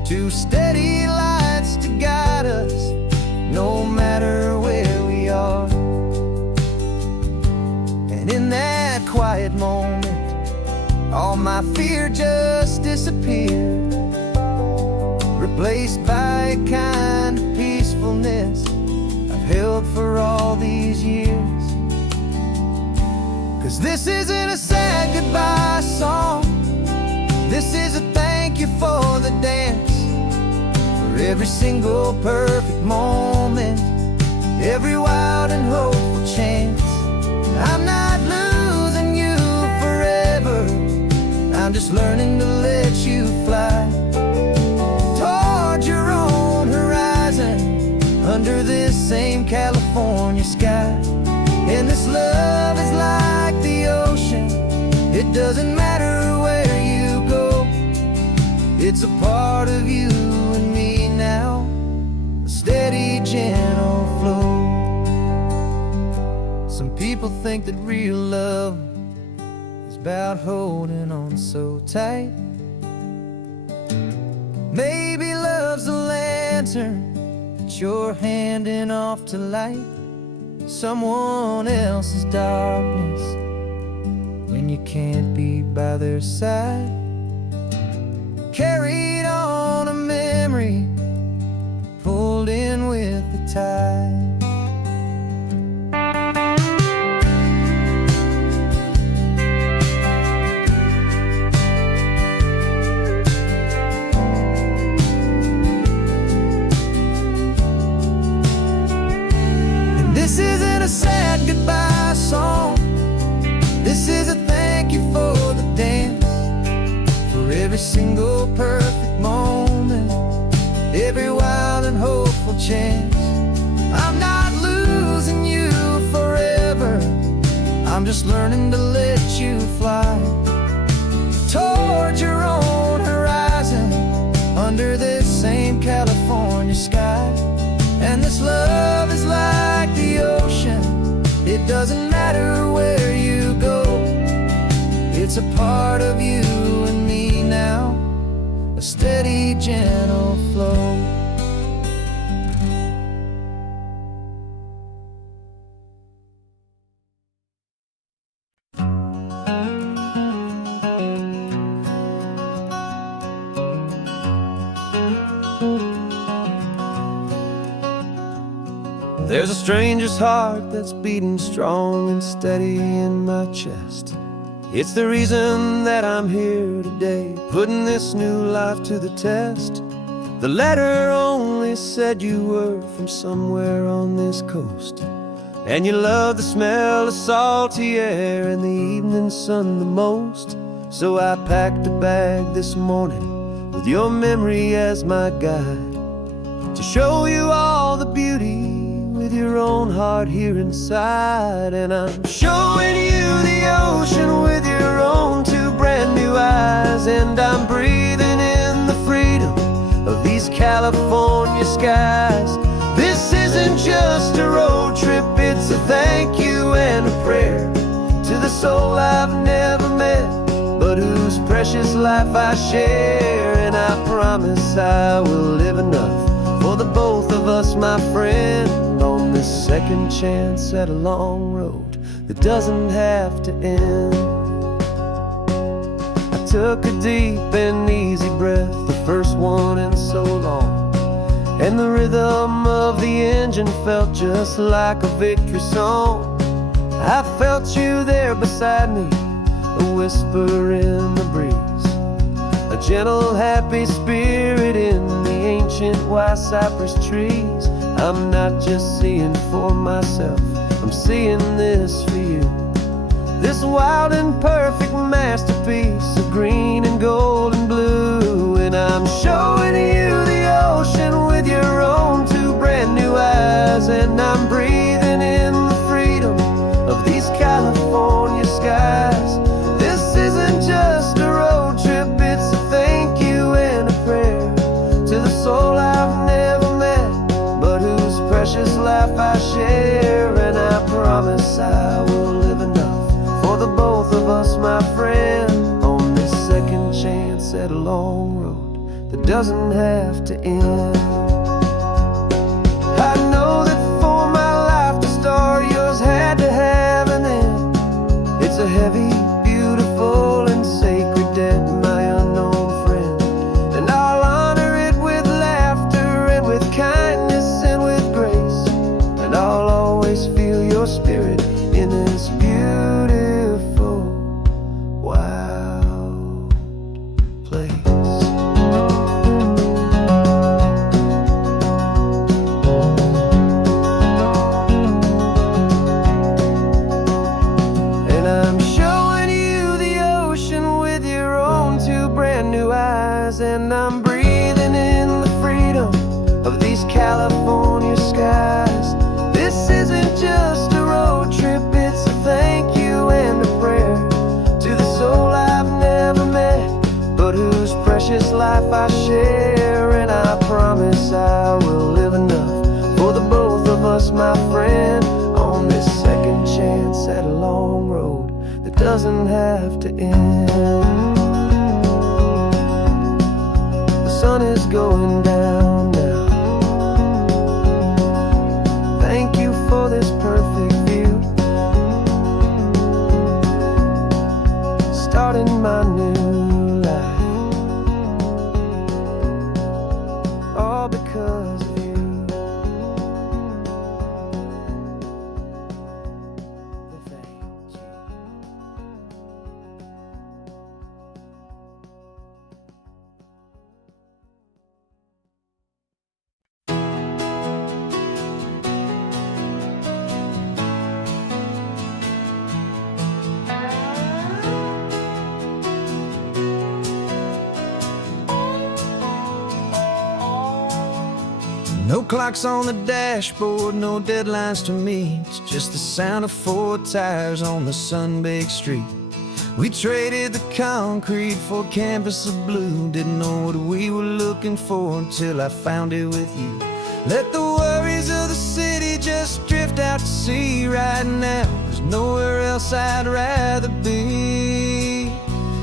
Two steady lights to guide us, no matter where we are. And in that quiet moment, all my fear just disappeared, replaced by a kind of peacefulness I've held for all these years. 'Cause this isn't a sad goodbye song, this is a thank you for the dance, for every single perfect moment, every wild and hopeful chance. I'm not losing you forever, I'm just learning to let you fly toward your own horizon, under this same California sky. And this love is like the ocean, it doesn't matter where you go, it's a part of you and me now, a steady, gentle flow. Some people think that real love is about holding on so tight. Maybe love's a lantern that you're handing off to light someone else's darkness when you can't be by their side. Carried on a memory, pulled in with the tide. This isn't a sad goodbye song, this is a thank you for the dance, for every single perfect moment, every wild and hopeful chance. I'm not losing you forever, I'm just learning to let you fly toward your own horizon, under this same California sky. And this love is like the ocean, it doesn't matter where you go, it's a part of you and me now, a steady, gentle flow. There's a stranger's heart that's beating strong and steady in my chest. It's the reason that I'm here today, putting this new life to the test. The letter only said you were from somewhere on this coast, and you love the smell of salty air and the evening sun the most. So I packed a bag this morning with your memory as my guide, to show you all the beauty with your own heart here inside. And I'm showing you the ocean with your own two brand new eyes, and I'm breathing in the freedom of these California skies. This isn't just a road trip, it's a thank you and a prayer to the soul I've never met, but whose precious life I share. And I promise I will live enough for the both of us, my friend, on this second chance at a long road that doesn't have to end. I took a deep and easy breath, the first one in so long, and the rhythm of the engine felt just like a victory song. I felt you there beside me, a whisper in the breeze, a gentle happy spirit in the ancient white cypress trees. I'm not just seeing for myself, I'm seeing this for you, this wild and perfect masterpiece of green and gold and blue. And I'm showing you the ocean with your own two brand new eyes, and I'm breathing in the freedom of these California skies. This isn't just a road trip, it's a thank you and a prayer to the soul I've never met, but whose precious life I share. And I promise I will live enough for the both of us, my friend, at a long road that doesn't have to end. I know that for my life to start, yours had to have an end. It's a heavy, beautiful, and sacred debt, my unknown friend, and I'll honor it with laughter and with kindness and with grace, and I'll always feel your spirit in this beautiful, wild place. And I'm showing you the ocean with your own two brand new eyes, and I'm breathing in the freedom of these California skies. This isn't just a road trip, it's a thank you and a prayer to the soul I've never met, but whose precious life I share. And I promise I will live enough for the both of us, my friend, on this second chance at a long road that doesn't have to end. The sun is going down now. Thank you for this perfect view, starting my new life, all because of you. Thank you. No clocks on the dashboard, no deadlines to meet, just the sound of 4 tires on the sun-baked street. We traded the concrete for a canvas of blue, didn't know what we were looking for until I found it with you. Let the worries of the city just drift out to sea right now. There's nowhere else I'd rather be,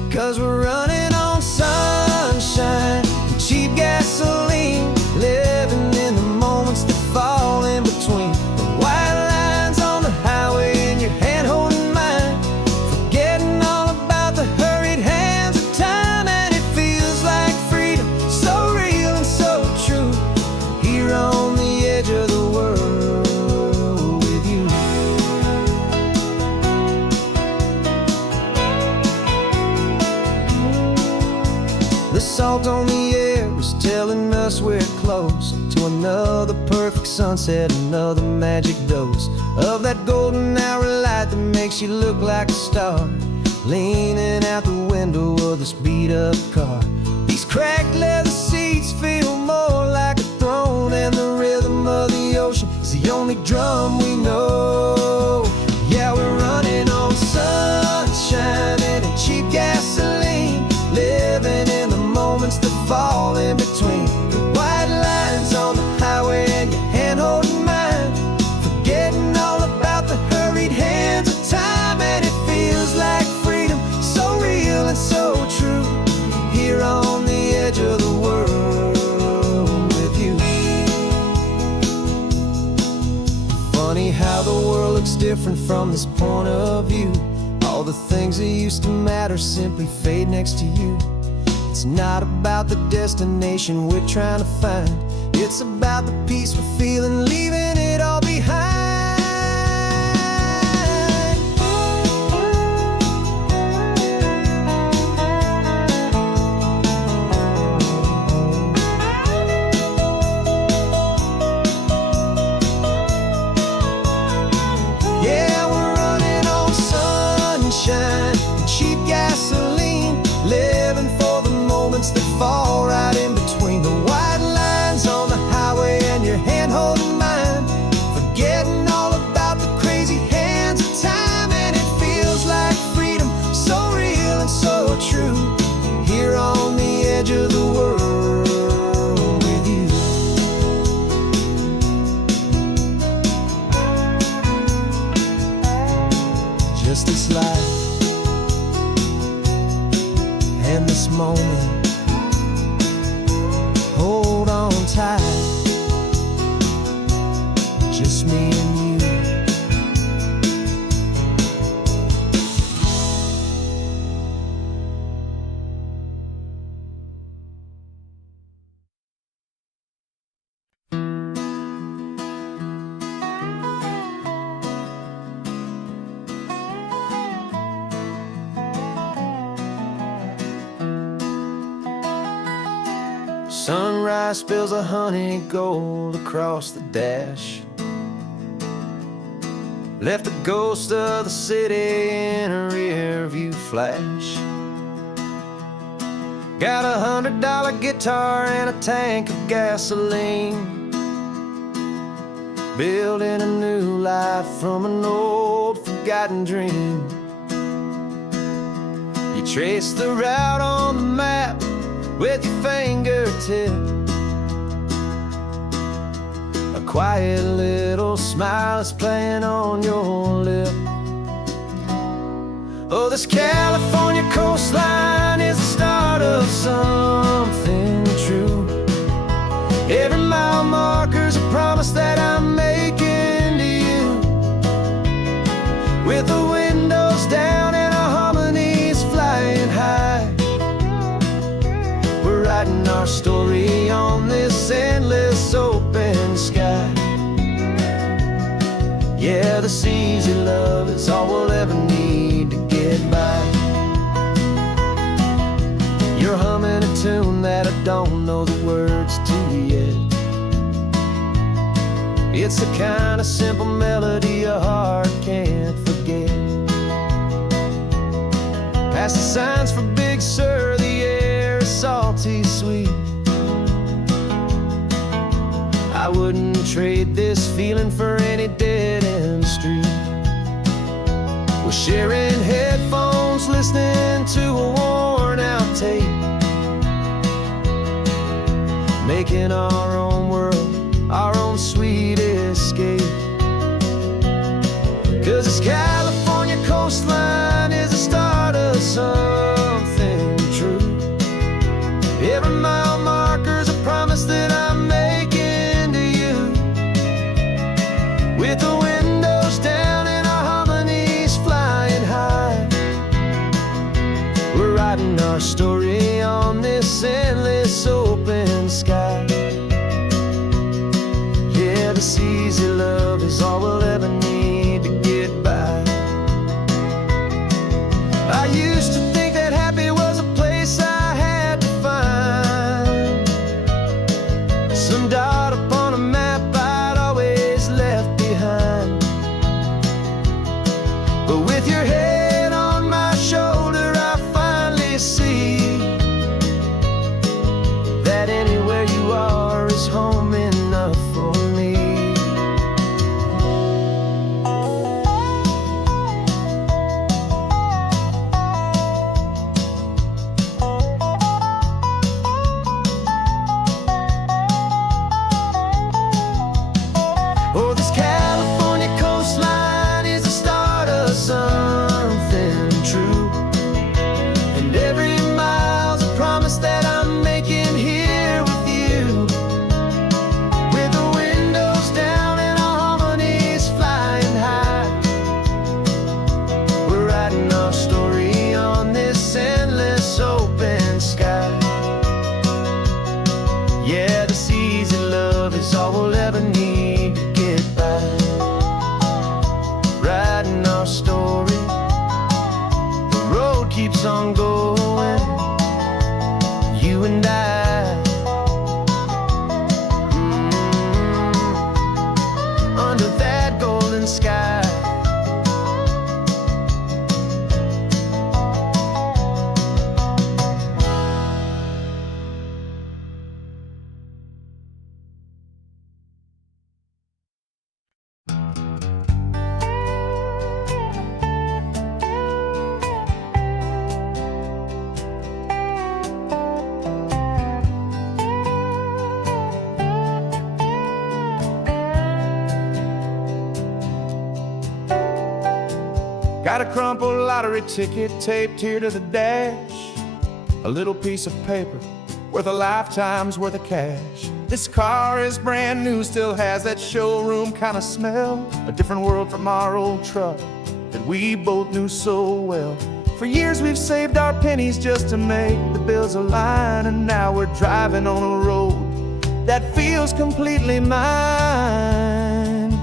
'cause we're running on sunshine and cheap gasoline, living in the moments that fall in between the white lines on the highway and your hand holding mine, forgetting all about the hurried hands of time. And it feels like freedom, so real and so true, here on the edge of the world with you. The salt on the air is telling us we're close to another perfect sunset, another magic dose of that golden hour light that makes you look like a star, leaning out the window of this beat-up car. These cracked leather seats feel more like a throne, and the rhythm of the ocean is the only drum we know. Yeah, we're running on sunshine and a cheap gasoline, living in the moments that fall in between the white lines on the highway and your hand holding mine, forgetting all about the hurried hands of time. And it feels like freedom, so real and so true, here on the edge of the world with you. Funny how the world looks different from this point of view. All the things that used to matter simply fade next to you. It's not about the destination we're trying to find, it's about the peace we're feeling, leaving it all behind. Yeah, we're running on sunshine and cheap gasoline, living for the moments that fall right in between the white lines on the highway and your hand holding mine, forgetting all about the crazy hands of time. And it feels like freedom, so real and so true, here on the edge of the world with you. Just this life and this moment Sunrise spills a honey gold across the dash. Left the ghost of the city in a rear view flash. Got a $100 guitar and a tank of gasoline, building a new life from an old forgotten dream. You trace the route on the map with your fingertip. A quiet little smile is playing on your lip. Oh, this California coastline is the start of something true. Every mile marker's a promise that I'm making to you. With the windows down and our harmonies flying high, we're writing our story on this endless open sky. Yeah, this easy love is all we'll ever need to get by. You're humming a tune that I don't know the words to yet. It's the kind of simple melody a heart can't forget. Past the signs for Big Sur, the air is salty sweet. I wouldn't trade this feeling for any dead-end street. We're sharing headphones, listening to a worn-out tape, making our own world, our own sweet escape. 'Cause this California coastline is the start of something true. Every mile marker's a promise that I'm making to you. With the windows down and our harmonies flying high, we're writing our story on this endless open sky. Yeah, this easy love is all we'll ever need to get by. I used to think that happy was a place I had to find, some dot upon a map I'd always left behind. But with your head on my shoulder, I finally see that anywhere you are is home enough for me. Oh, this California coastline is the start of something true. And every mile's a promise that I'm making here with you. With the windows down and our harmonies flying high, we're writing our story on this endless open sky. Yeah, this easy love is all we'll ever need to get by. Writing our story, the road keeps on going, you and I. Under that golden sky. Got a crumpled lottery ticket taped here to the dash, a little piece of paper worth a lifetime's worth of cash. This car is brand new, still has that showroom kind of smell, a different world from our old truck that we both knew so well. For years we've saved our pennies just to make the bills align, and now we're driving on a road that feels completely mine.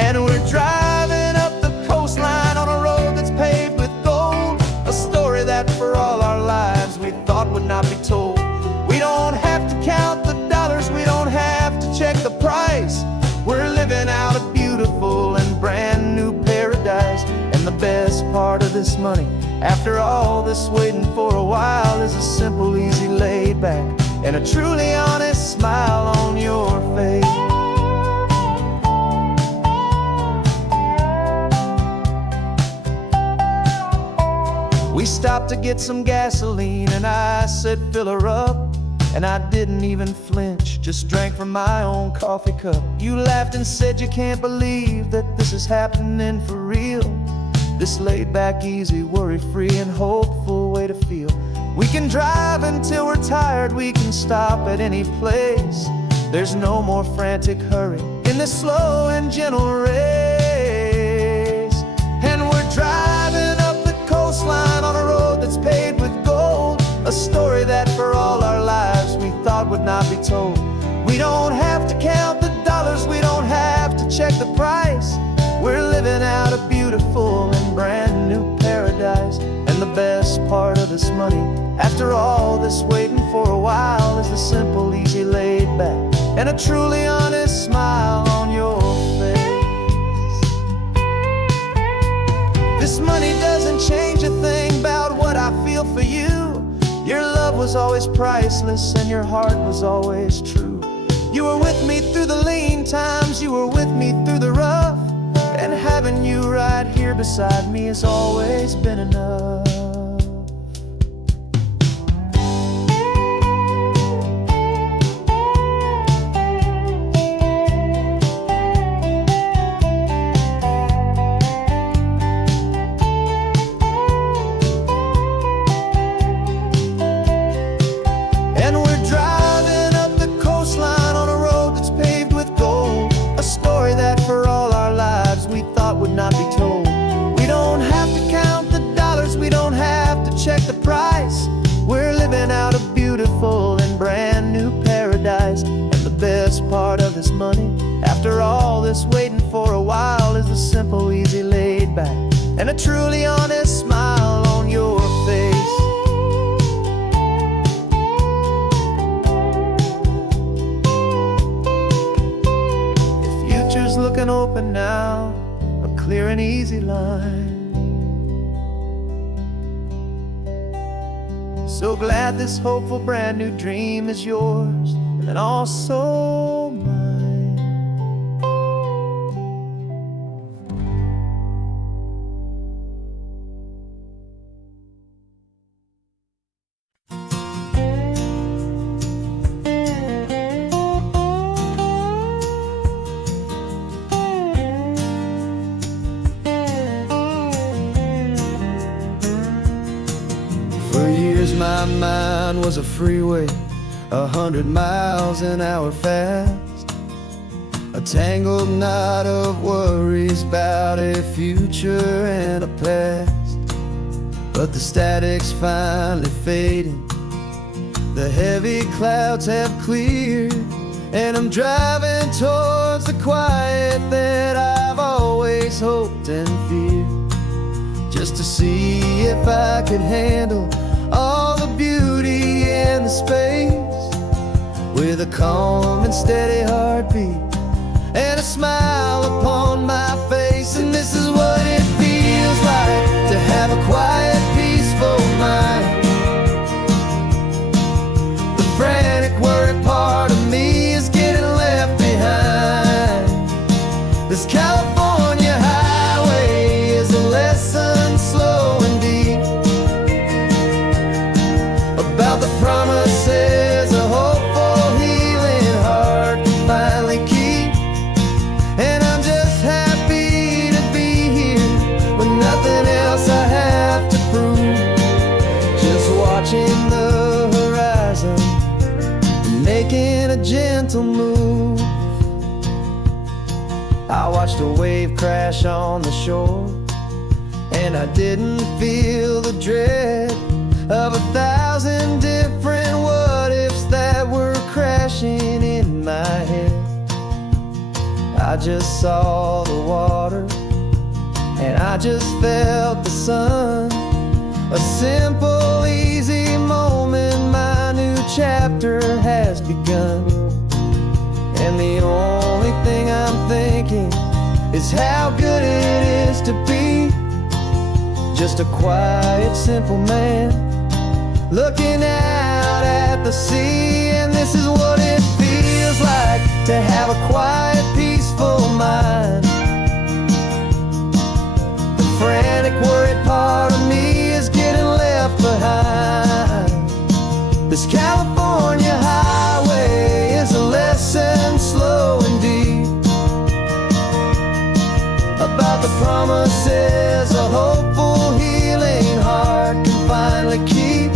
And we're driving up the coastline on a road that's paved with gold, a story that for all our lives we thought would not be told. We don't have to count the part of this money. After all this waiting for a while is a simple, easy, laid back, and a truly honest smile on your face. We stopped to get some gasoline and I said fill her up, and I didn't even flinch, just drank from my own coffee cup. You laughed and said you can't believe that this is happening for real. This laid back, easy, worry-free and hopeful way to feel. We can drive until we're tired, we can stop at any place. There's no more frantic hurry in this slow and gentle race. And we're driving up the coastline on a road that's paved with gold, a story that for all our lives we thought would not be told. We don't have to count the dollars, we don't have to check the price. We're living out a beautiful and brand new paradise. And the best part of this money, after all this waiting for a while, is the simple, easy, laid back, and a truly honest smile on your face. This money doesn't change a thing about what I feel for you. Your love was always priceless and your heart was always true. You were with me through the lean times, you were with me through the rough, and having you right here beside me has always been enough. And we're driving up the coastline on a road that's paved with gold, a story that for all our lives we thought would not be told. We don't have to count the dollars, we don't have to check the price. We're living out a beautiful and brand new paradise. And the best part of this money, after all this waiting for a while, is the simple, easy, laid back, and a truly honest smile on your face. The future's looking open now, a clear and easy line. So glad this hopeful brand new dream is yours and also mine. For years my mind was a freeway, 100 miles an hour fast, a tangled knot of worries about a future and a past. But the static's finally fading, the heavy clouds have cleared, and I'm driving towards the quiet that I've always hoped and feared, just to see if I could handle all the beauty and the space, with a calm and steady heartbeat and a smile upon my face. And this is what it feels like to have a quiet, peaceful mind. The frantic, worried part of me is getting left behind. This California highway is a lesson slow and deep about the promises a hopeful, healing heart can finally keep. And I'm just happy to be here with nothing else I have to prove, just watching the horizon and making a gentle move. I watched a wave crash on the shore, and I didn't feel the dread of 1,000 different what-ifs that were crashing in my head. I just saw the water, and I just felt the sun. A simple, easy moment, my new chapter has begun. And the only thing I'm thinking is how good it is to be just a quiet, simple man looking out at the sea. And this is what it feels like to have a quiet, peaceful mind. The frantic, worried part of me is getting left behind. This California highway is a lesson, slow and deep, about the promises a hopeful, healing heart can finally keep.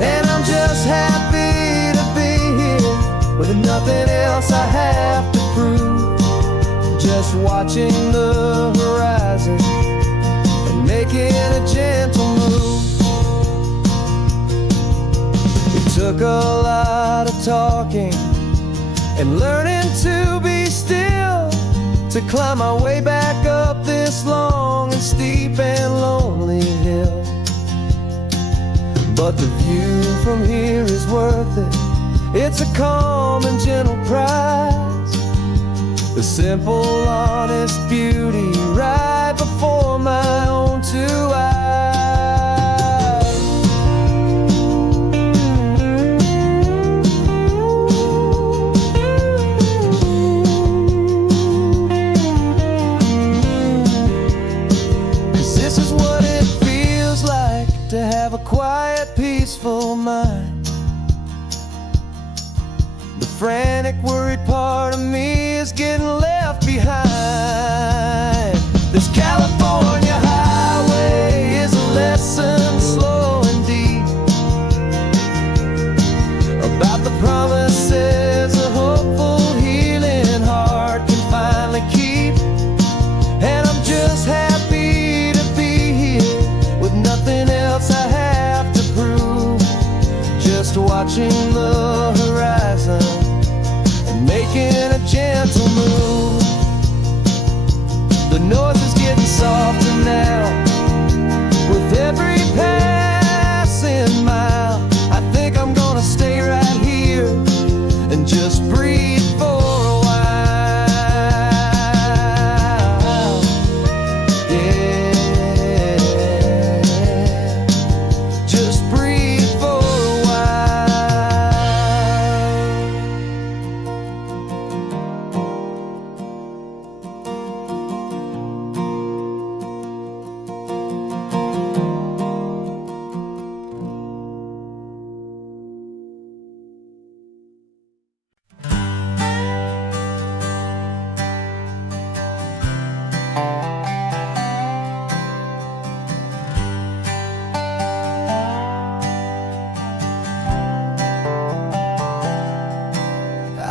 And I'm just happy to be here with nothing else I have to prove, just watching the horizon and making a gentle move. It took a lot of talking and learning to be still to climb my way back up this long and steep and lonely hill. But the view from here is worth it. It's a calm and gentle prize, the simple, honest beauty right before my own two eyes. 'Cause this is what it feels like to have a quiet, peaceful mind. The frantic, worried part of me is getting left behind. This California highway is a lesson, slow and deep, about the promises a hopeful, healing heart can finally keep. And I'm just happy to be here with nothing else I have to prove, just watching the horizon and making a gentle move. The noise is getting softer now with every passing mile. I think I'm gonna stay right here and just breathe for a while. Yeah, just breathe for a while.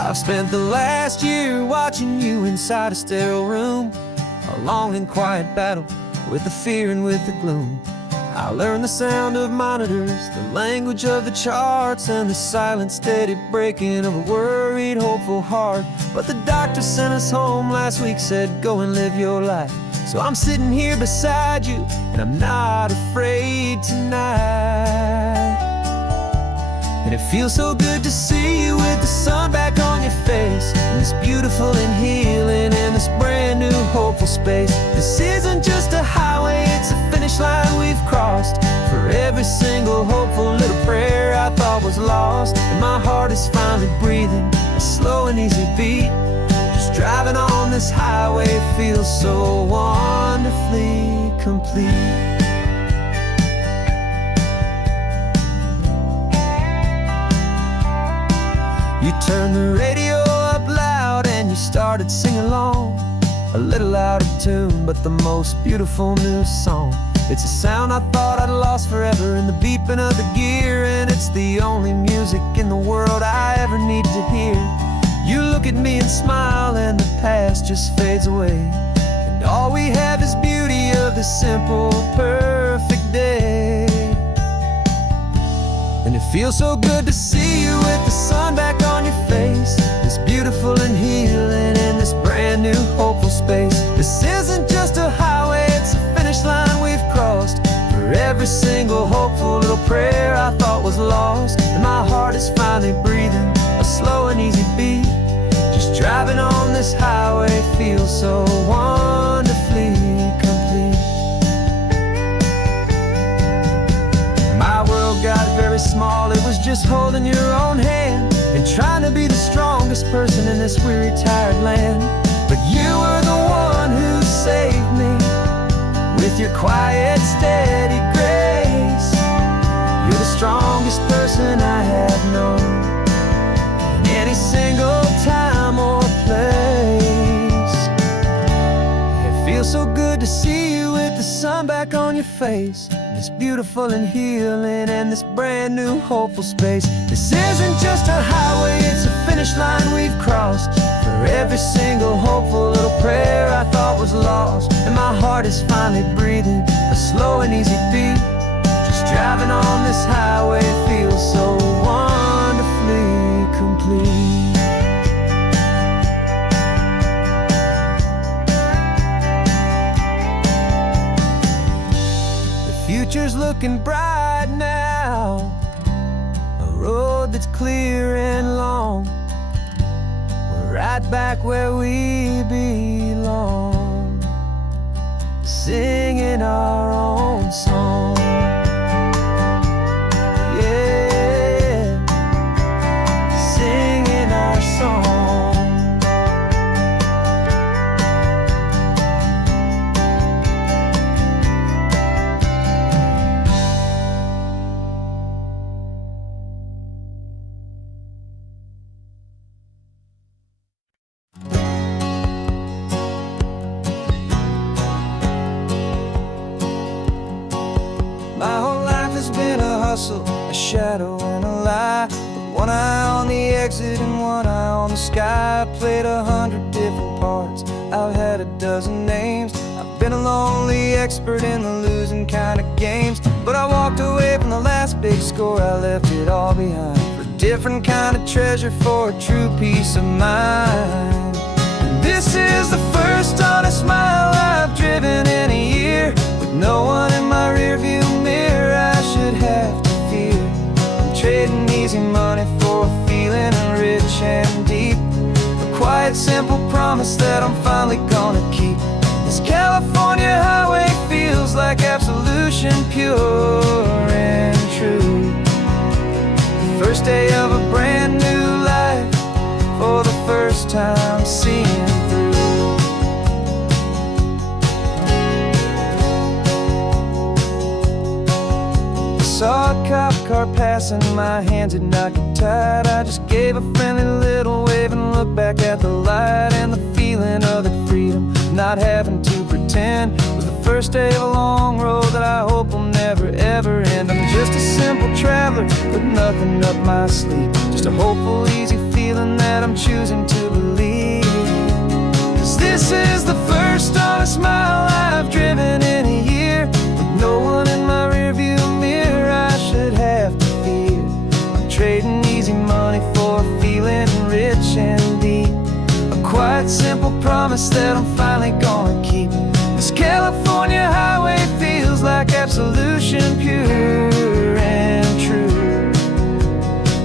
I've spent the last year watching you inside a sterile room, a long and quiet battle with the fear and with the gloom. I learned the sound of monitors, the language of the charts, and the silent, steady breaking of a worried, hopeful heart. But the doctor sent us home last week, said go and live your life. So I'm sitting here beside you, and I'm not afraid tonight. And it feels so good to see you with the sun back on your face, and this beautiful and healing in this brand new hopeful space. This isn't just a highway, it's a finish line we've crossed. For every single hopeful little prayer I thought was lost, and my heart is finally breathing a slow and easy beat. Just driving on this highway feels so wonderfully complete. You turned the radio up loud and you started singing along, a little out of tune, but the most beautiful new song. It's a sound I thought I'd lost forever in the beeping of the gear, and it's the only music in the world I ever need to hear. You look at me and smile, and the past just fades away, and all we have is beauty of this simple, perfect day. And it feels so good to see you with the sun back on your face, this beautiful and healing in this brand new hopeful space. This isn't just a highway, it's a finish line we've crossed. For every single hopeful little prayer I thought was lost, and my heart is finally breathing a slow and easy beat. Just driving on this highway feels so wonderfully complete. just holding your own hand and trying to be the strongest person in this weary, tired land. But you were the one who saved me with your quiet, steady grace. You're the strongest person I have known in any single time or place. It feels so good to see you with the sun back on your face. It's beautiful and healing in this brand new hopeful space. This isn't just a highway, it's a finish line we've crossed. For every single hopeful little prayer I thought was lost, and my heart is finally breathing a slow and easy beat. Just driving on this highway feels so wonderfully complete. Future's looking bright now, a road that's clear and long. We're right back where we belong, singing our own song. Yeah, singing our song. My whole life has been a hustle, a shadow and a lie. With one eye on the exit and one eye on the sky. I played 100 different parts, I've had a dozen names. I've been a lonely expert in the losing kind of games. But I walked away from the last big score, I left it all behind for a different kind of treasure, for a true peace of mind. And this is the first honest mile I've driven in a year, with no one in my rearview mirror I should have to fear. I'm trading easy money for a feeling rich and deep, a quiet, simple promise that I'm finally gonna keep. This California highway feels like absolution, pure and true. The first day of a brand new life, for the first time seeing through. Saw a cop car passing, my hands had not get tied. I just gave a friendly little wave and looked back at the light. And the feeling of the freedom, not having to pretend, was the first day of a long road that I hope will never ever end. I'm just a simple traveler with nothing up my sleeve, just a hopeful, easy feeling that I'm choosing to believe. 'Cause this is the first honest mile I've driven in a year, with no one in my rearview mirror I should have to fear. I'm trading easy money for a feeling rich and deep, a quiet, simple promise that I'm finally gonna keep. This California highway feels like absolution, pure and true.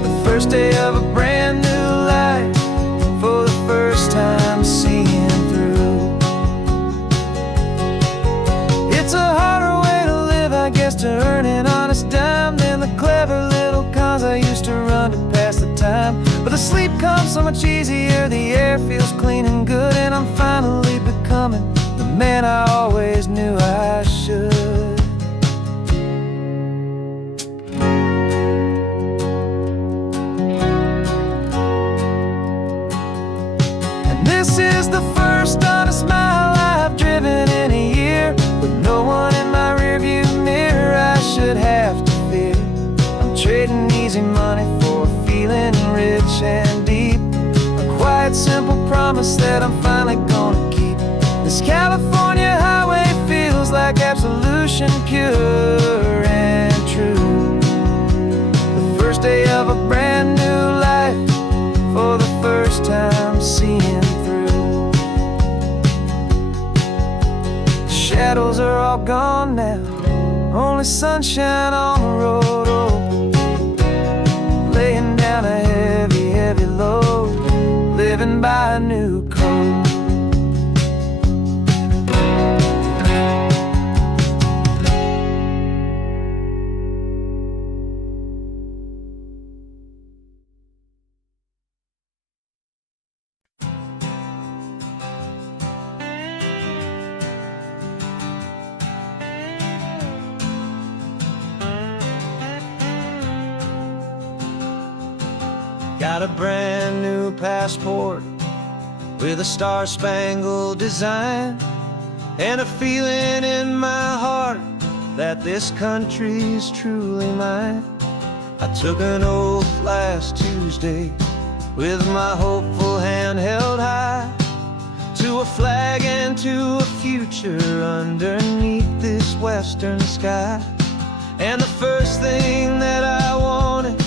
The first day of a brand new life, for the first time seeing through. It's a harder way to live, I guess, to earn an honest dime than the clever little cons I used to run to pass the time. But the sleep comes so much easier, the air feels clean and good, and I'm finally becoming the man I always knew I should. And this is the first honest mile I've driven in a year, with no one in my rearview mirror I should have to fear. I'm trading easy money for a feeling rich and deep, a quiet, simple promise that I'm finally gonna keep. This California highway feels like absolution, pure and true. The first day of a brand new life, for the first time seeing through. The shadows are all gone now, only sunshine on the road. Oh, laying down a heavy, heavy load, living by a new code. got a brand new passport with a star-spangled design, and a feeling in my heart that this country's truly mine. I took an oath last Tuesday with my hopeful hand held high, to a flag and to a future underneath this western sky. And the first thing that I wanted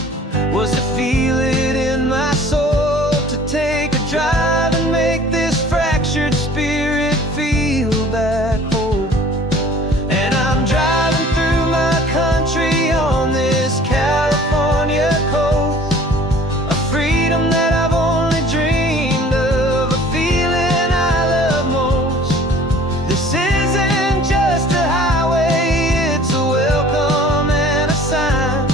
was to feel it in my soul, to take a drive and make this fractured spirit feel back home. And I'm driving through my country on this California coast, a freedom that I've only dreamed of, a feeling I love most. This isn't just a highway, it's a welcome and a sign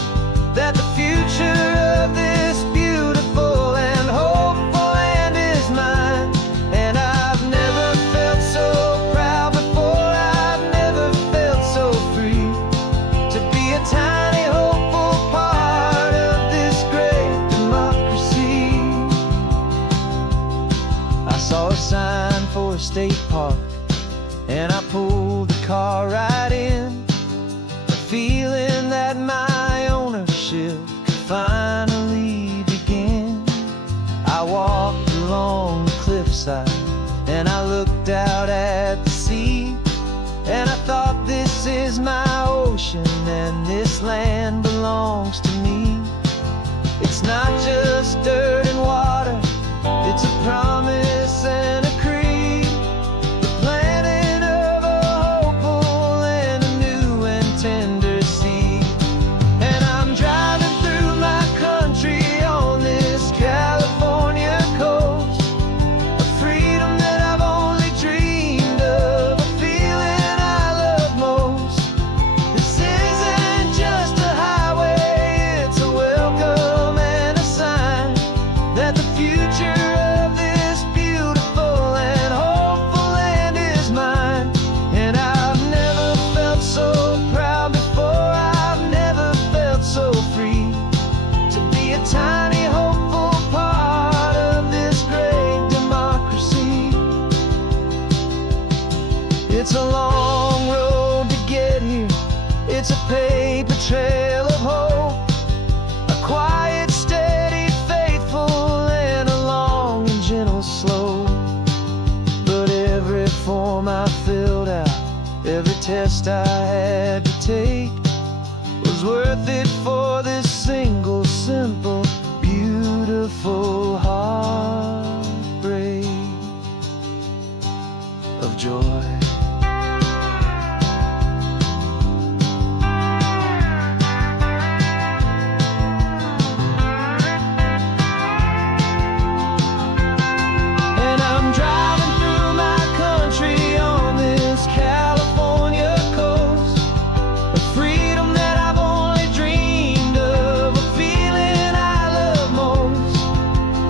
that the future of this beautiful and hopeful land is mine. And I've never felt so proud before, I've never felt so free, to be a tiny hopeful part of this great democracy. I saw a sign for a state park, and I pulled the car right in, a feeling that my ownership could finally begin. I walked along the cliffside and I looked out at the sea, and I thought, this is my ocean and this land belongs to me. It's not just dirt and water, it's a promise and a creed, the planting of a hopeful and a new and tender seed. And I'm driving through my country on this California coast, a freedom that I've only dreamed of, a feeling I love most. This isn't just a highway, it's a welcome and a sign that the future of this beautiful and hopeful land is mine. And I've never felt so proud before, I've never felt so free, to be a tiny hopeful part of this great democracy. It's a long road to get here, it's a paper trail of hope, a quiet, steady, faithful, and a long and gentle slope. But every form I filled out, every test I had to take, was worth it for this single, simple, beautiful heartbreak of joy. And I'm driving through my country on this California coast, a freedom that I've only dreamed of, a feeling I love most.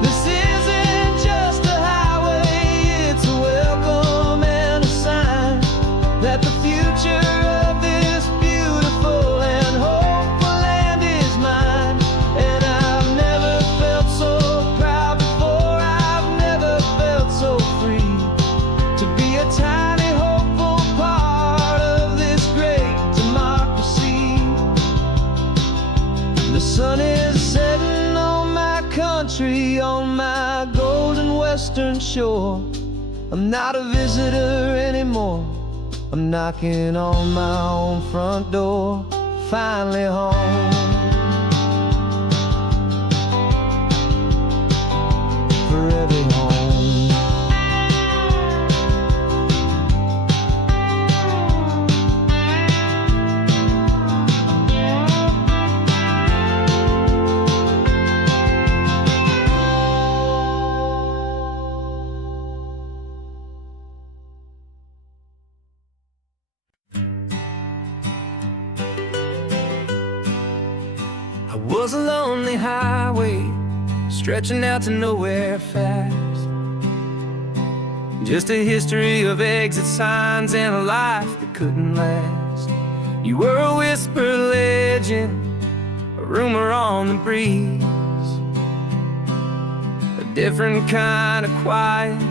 This isn't just a highway, it's a welcome and a sign that the future of this beautiful and hopeful land is mine. And I've never felt so proud before, I've never felt so free, to be a tiny hopeful part of this great democracy. The sun is setting on my country, on my golden western shore. I'm not a visitor anymore, I'm knocking on my own front door, finally home. Forever home. I was a lonely highway, stretching out to nowhere fast. Just a history of exit signs and a life that couldn't last. You were a whisper legend, a rumor on the breeze, different kind of quiet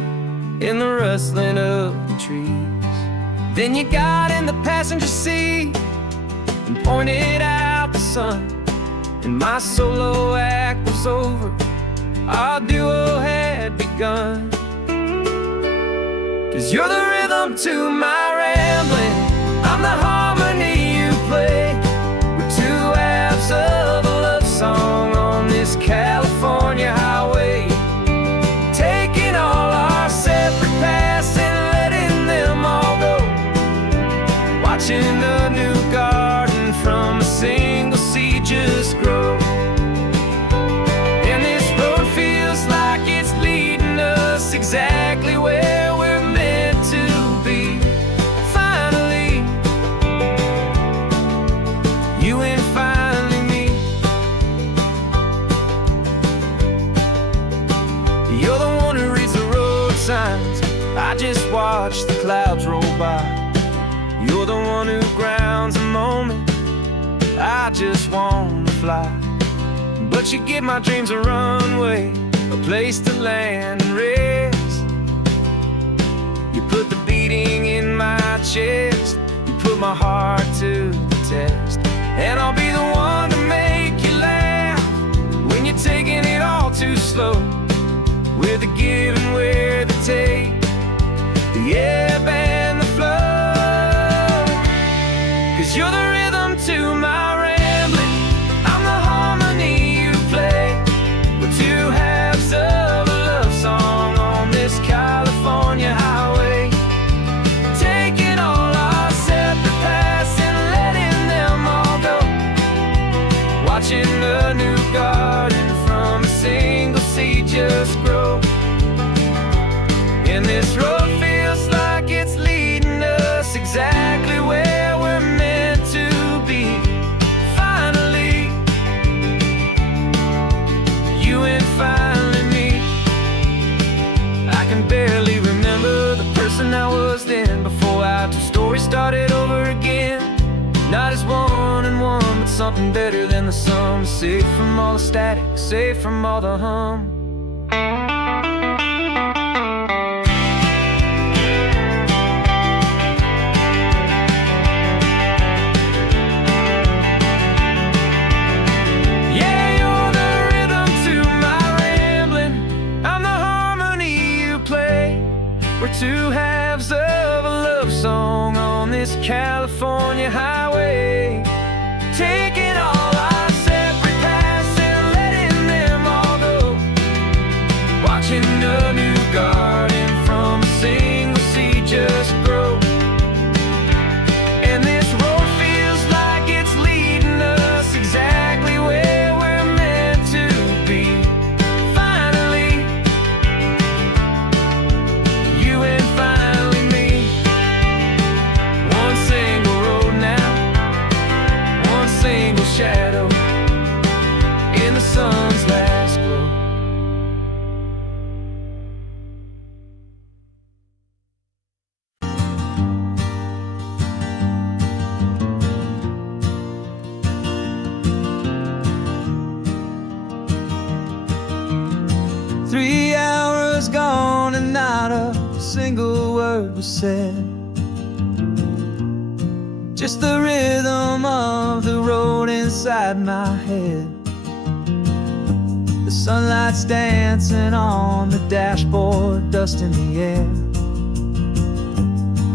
in the rustling of the trees. Then you got in the passenger seat and pointed out the sun, and my solo act was over, our duo had begun. 'Cause you're the rhythm to my rambling, I'm the harmony you play. We're two halves of a love song on this California highway, taking all our separate paths and letting them all go, watching a new garden from a single seed just grow. And this road feels like it's leading us exactly where we're meant to be. Finally, you and finally me. You're the one who reads the road signs, I just watch the clouds roll by. You're the one who grounds the moment, I just wanna fly. But you give my dreams a runway, a place to land and rest. You put the beating in my chest, you put my heart to the test. And I'll be the one to make you laugh when you're taking it all too slow. We're the give and we're the take, the ebb and the flow. 'Cause you're the rhythm to my rambling, I'm the harmony you play. We're two halves of a love song on this California highway, taking all our separate paths and letting them all go, watching a new garden from a single seed just grow. And this road feels like it's leading us exactly where we're meant to be. Finally, you and finally me. I can barely remember the person I was then, before our two stories started over again. Not as one and one, but something better than the sum. Safe from all the static, safe from all the hum. We're two halves of a love song on this California highway, taking all our separate paths and letting them all go, watching a new garden from a single seed just grow. And this road feels like it's leading us exactly where we're meant to be. Finally, you and finally me. One single road now, one single shadow in the sun's last glow. Three hours gone and not a single word was said. Just the rhythm of the road inside my head. The sunlight's dancing on the dashboard, dust in the air.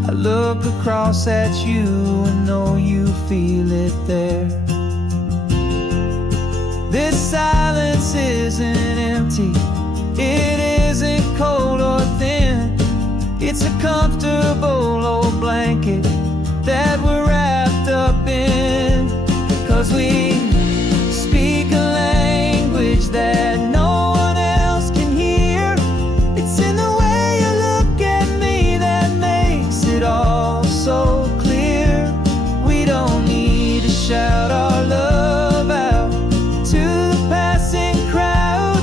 I look across at you and know you feel it there. This silence isn't empty, it isn't cold or thin. It's a comfortable old blanket that we're wrapped up in. 'Cause we speak a language that no one else can hear. It's in the way you look at me that makes it all so clear. We don't need to shout our love out to the passing crowd.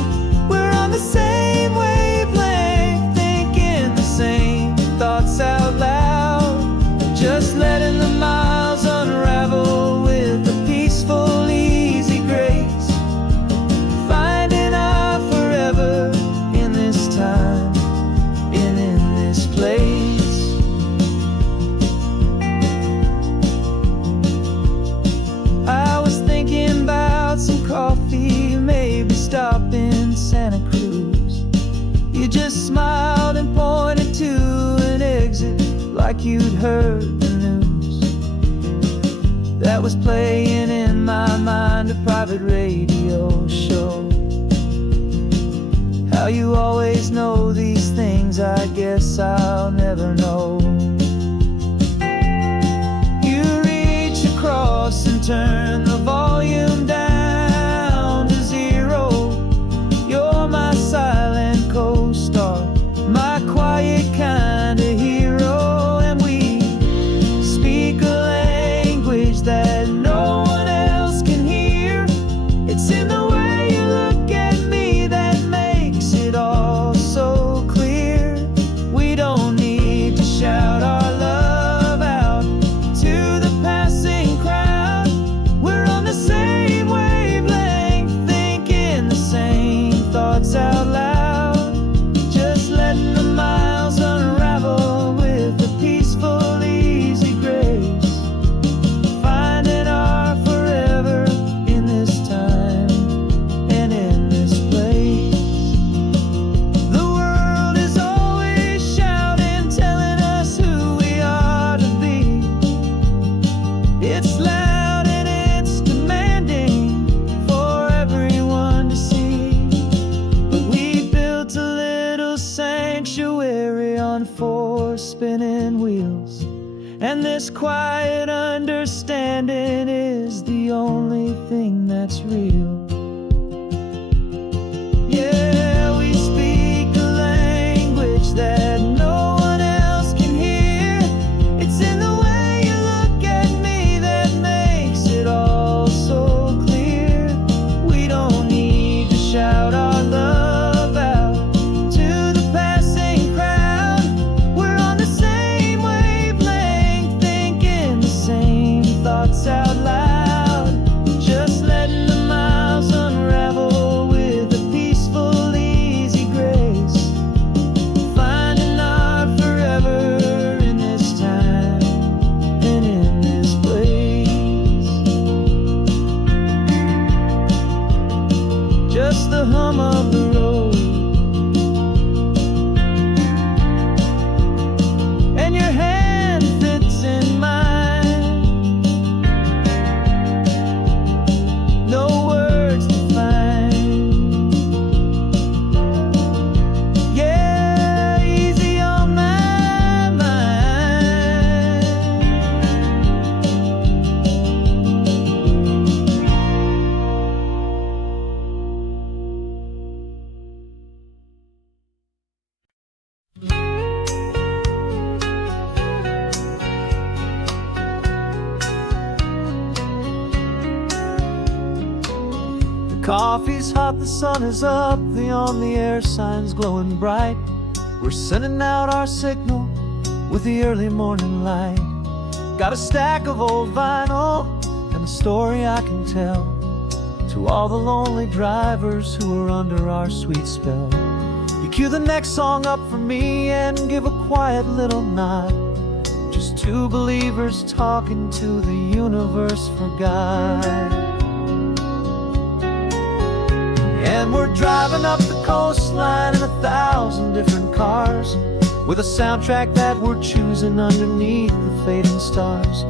We're on the same wavelength, thinking the same thoughts out smiled and pointed to an exit like you'd heard the news. That was playing in my mind, a private radio show. How you always know these things, I guess I'll never know. You reach across and turn the volume down to 0. You're my silent co-star, my quiet kind of hero. And we speak a language that no one else can hear. It's in the way you look at me that makes it all so clear. We don't need to shout our love out to the passing crowd. We're on the same wavelength, thinking the same thoughts out loud. Just letting the miles unravel with a peaceful, easy grace. Finding our forever in this time and in this place. The world is always shouting, telling us who we are to be. It's loud and it's demanding for everyone to see. But we built a little sanctuary on 4 spinning wheels, and this quiet understanding is the only thing that's real. Yeah, we speak a language that no one else can hear. It's in the way you look at me that makes it all so clear. We don't need to shout our love out to the passing crowd. We're on the same wavelength, thinking the same thoughts out loud. Just letting the miles unravel with a peaceful, easy grace. Finding our forever in this time and in this place. Just the hum of the road and your hand fits in mine. No words to find. Yeah, easy on my mind. The coffee's hot, the sun is up, the on-the-air sign's glowing bright. We're sending out our signal with the early morning light. Got a stack of old vinyl and a story I can tell to all the lonely drivers who are under our sweet spell. You cue the next song up for me and give a quiet little nod. Just 2 believers talking to the universe for God. And we're driving up the coastline in 1,000 different cars, with a soundtrack that we're choosing underneath the fading stars.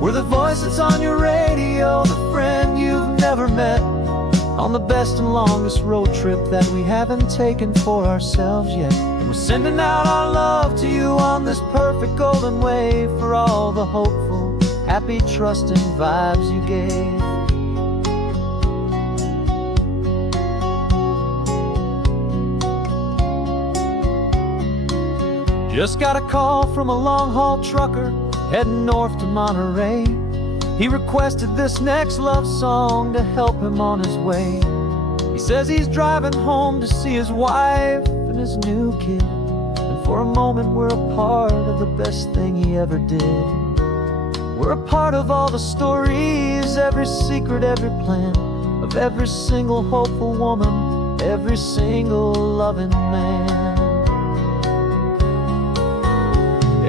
We're the voice that's on your radio, the friend you've never met, on the best and longest road trip that we haven't taken for ourselves yet. And we're sending out our love to you on this perfect golden wave for all the hopeful, happy, trusting vibes you gave. Just got a call from a long-haul trucker heading north to Monterey. He requested this next love song to help him on his way. He says he's driving home to see his wife and his new kid, and for a moment we're a part of the best thing he ever did. We're a part of all the stories, every secret, every plan, of every single hopeful woman, every single loving man.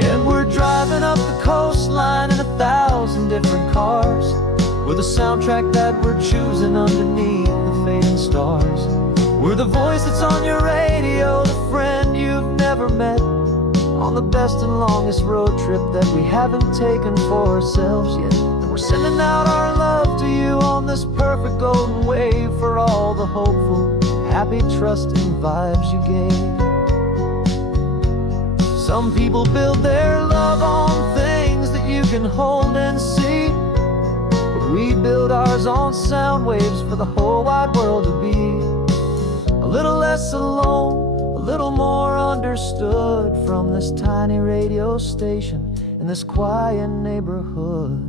And we're driving up the coastline in 1,000 different cars, with a soundtrack that we're choosing underneath the fading stars. We're the voice that's on your radio, the friend you've ever met, on the best and longest road trip that we haven't taken for ourselves yet. And we're sending out our love to you on this perfect golden wave for all the hopeful, happy, trusting vibes you gave. Some people build their love on things that you can hold and see, but we build ours on sound waves for the whole wide world to be a little less alone, a little more understood from this tiny radio station in this quiet neighborhood.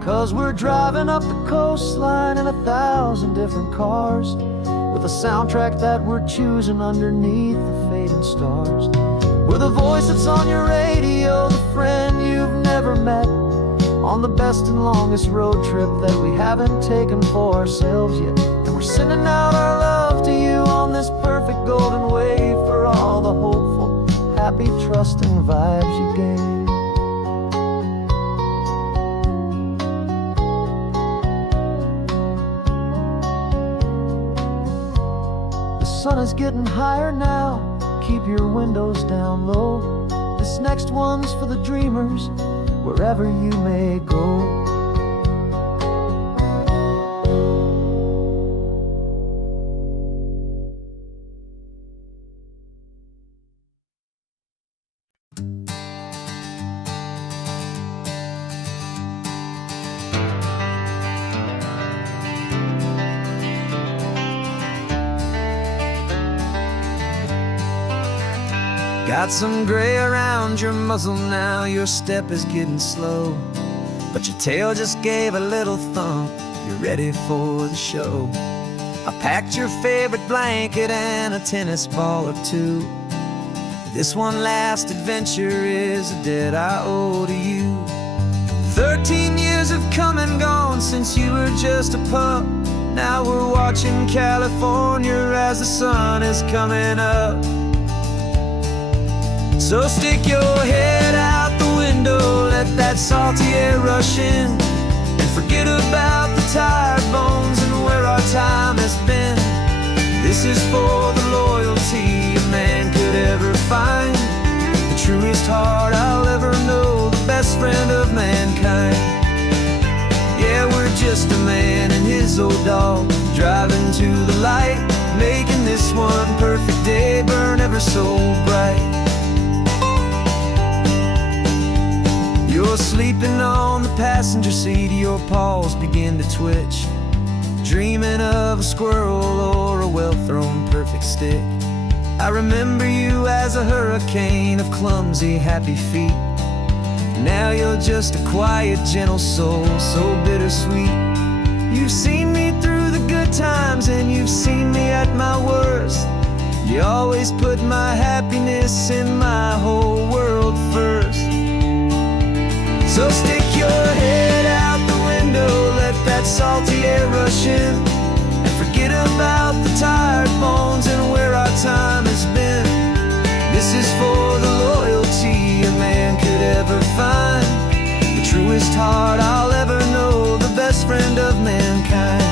'Cause we're driving up the coastline in 1,000 different cars, with a soundtrack that we're choosing underneath the fading stars. We're the voice that's on your radio, the friend you've never met, on the best and longest road trip that we haven't taken for ourselves yet. And we're sending out our love to you on this perfect golden wave for all the hopeful, happy, trusting vibes you gave. The sun is getting higher now, keep your windows down low. This next one's for the dreamers, wherever you may go. Got some gray around your muzzle now, your step is getting slow, but your tail just gave a little thump, you're ready for the show. I packed your favorite blanket and a tennis ball or two. This one last adventure is a debt I owe to you. 13 years have come and gone since you were just a pup. Now we're watching California as the sun is coming up. So stick your head out the window, let that salty air rush in, and forget about the tired bones and where our time has been. This is for the loyalty a man could ever find, the truest heart I'll ever know, the best friend of mankind. Yeah, we're just a man and his old dog, driving to the light, making this one perfect day burn ever so bright. You're sleeping on the passenger seat, your paws begin to twitch, dreaming of a squirrel or a well-thrown perfect stick. I remember you as a hurricane of clumsy, happy feet. Now you're just a quiet, gentle soul, so bittersweet. You've seen me through the good times and you've seen me at my worst. You always put my happiness in my whole world first. So stick your head out the window, let that salty air rush in, and forget about the tired bones and where our time has been. This is for the loyalty a man could ever find, the truest heart I'll ever know, the best friend of mankind.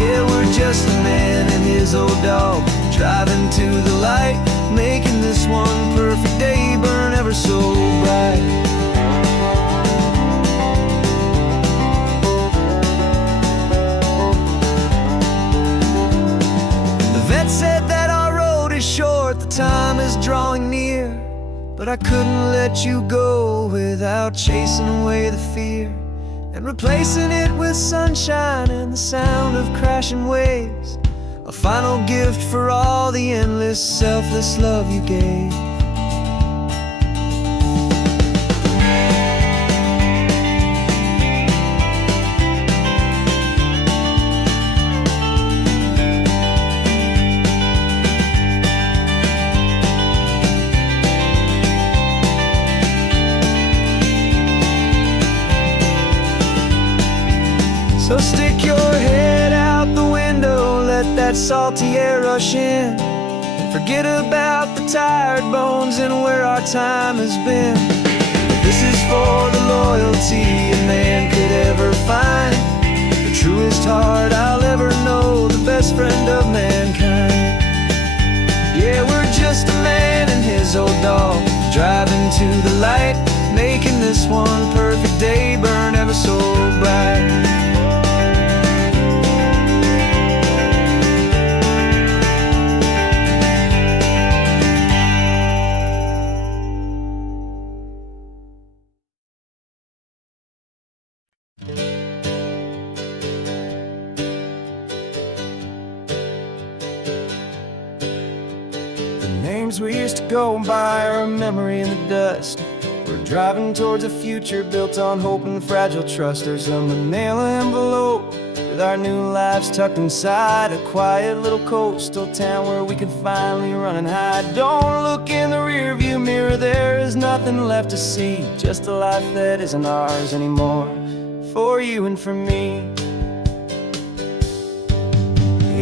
Yeah, we're just a man and his old dog, driving to the light, making this one perfect day burn ever so bright. Said that our road is short, the time is drawing near, but I couldn't let you go without chasing away the fear and replacing it with sunshine and the sound of crashing waves, a final gift for all the endless, selfless love you gave. So stick your head out the window, let that salty air rush in, and forget about the tired bones and where our time has been. This is for the loyalty a man could ever find, the truest heart I'll ever know, the best friend of mankind. just a man and his old dog, driving to the light, making this one perfect day burn ever so bright. Names we used to go by are a memory in the dust. We're driving towards a future built on hope and fragile trust. There's a manila envelope with our new lives tucked inside, a quiet little coastal town where we can finally run and hide. Don't look in the rearview mirror, there is nothing left to see, just a life that isn't ours anymore, for you and for me.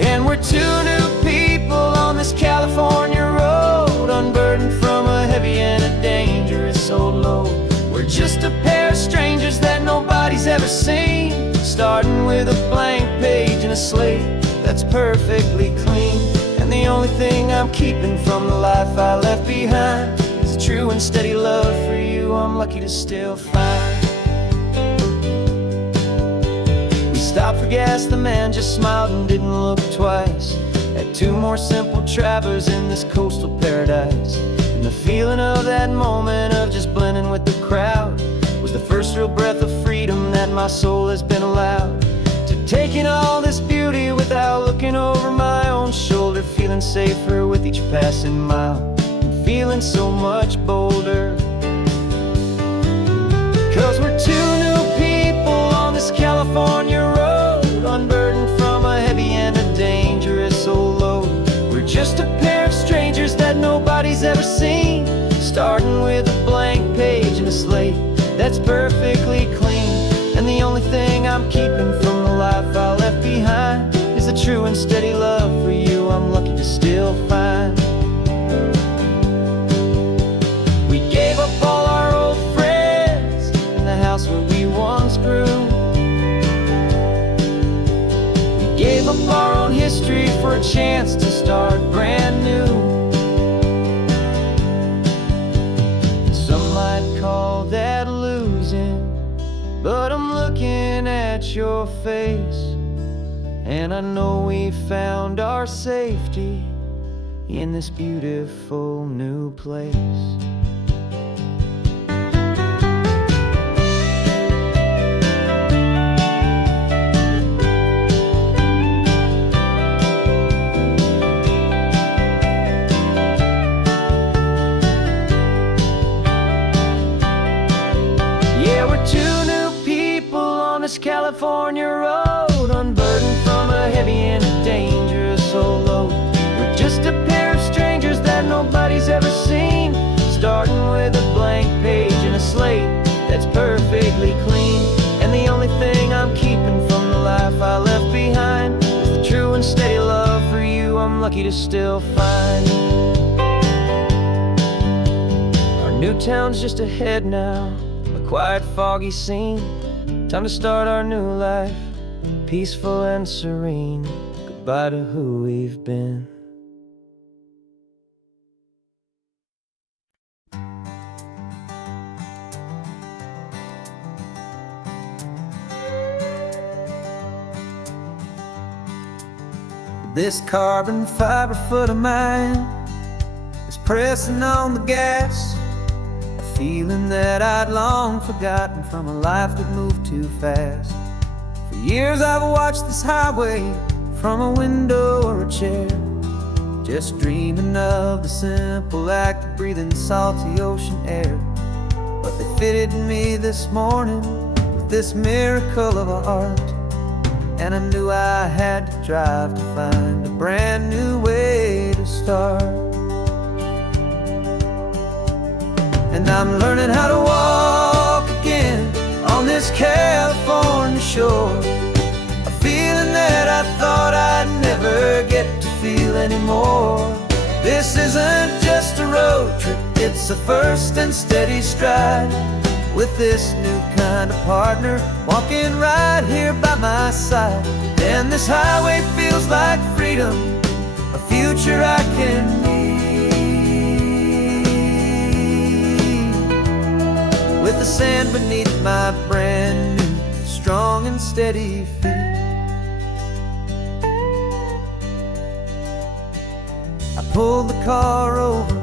And we're two new people on this California road, unburdened from a heavy and a dangerous old load. We're just a pair of strangers that nobody's ever seen, starting with a blank page and a slate that's perfectly clean. And the only thing I'm keeping from the life I left behind is a true and steady love for you I'm lucky to still find. Stopped for gas, the man just smiled and didn't look twice. Had two more simple travelers in this coastal paradise. And the feeling of that moment of just blending with the crowd was the first real breath of freedom that my soul has been allowed to take in all this beauty without looking over my own shoulder, feeling safer with each passing mile and feeling so much bolder. 'Cause we're two new people on this California road, unburdened from a heavy and a dangerous old load. We're just a pair of strangers that nobody's ever seen, starting with a blank page and a slate that's perfectly clean. And the only thing I'm keeping from the life I left behind is the true and steady love for you I'm lucky to still find. We gave up all our old friends in the house where we once grew. Gave up our own history for a chance to start brand new. Some might call that losing, but I'm looking at your face, and I know we found our safety in this beautiful new place. California road, unburdened from a heavy and a dangerous old load. We're just a pair of strangers that nobody's ever seen, starting with a blank page and a slate that's perfectly clean. And the only thing I'm keeping from the life I left behind is the true and steady love for you I'm lucky to still find. Our new town's just ahead now, a quiet foggy scene. Time to start our new life, peaceful and serene. Goodbye to who we've been. This carbon fiber foot of mine is pressing on the gas, feeling that I'd long forgotten from a life that moved too fast. For years I've watched this highway from a window or a chair, just dreaming of the simple act of breathing salty ocean air. But they fitted me this morning with this miracle of art, and I knew I had to drive to find a brand new way to start. And I'm learning how to walk again on this California shore, a feeling that I thought I'd never get to feel anymore. This isn't just a road trip, it's a first and steady stride, with this new kind of partner walking right here by my side. And this highway feels like freedom, a future I can need. the sand beneath my brand new, strong and steady feet. I pulled the car over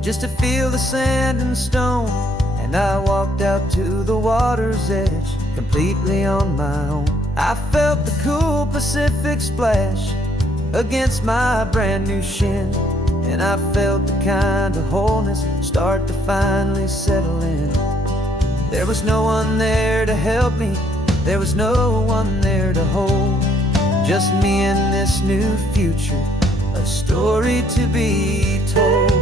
just to feel the sand and stone, and I walked out to the water's edge completely on my own. I felt the cool Pacific splash against my brand new shin, and I felt the kind of wholeness start to finally settle in. There was no one there to help me, there was no one there to hold, just me and this new future, a story to be told.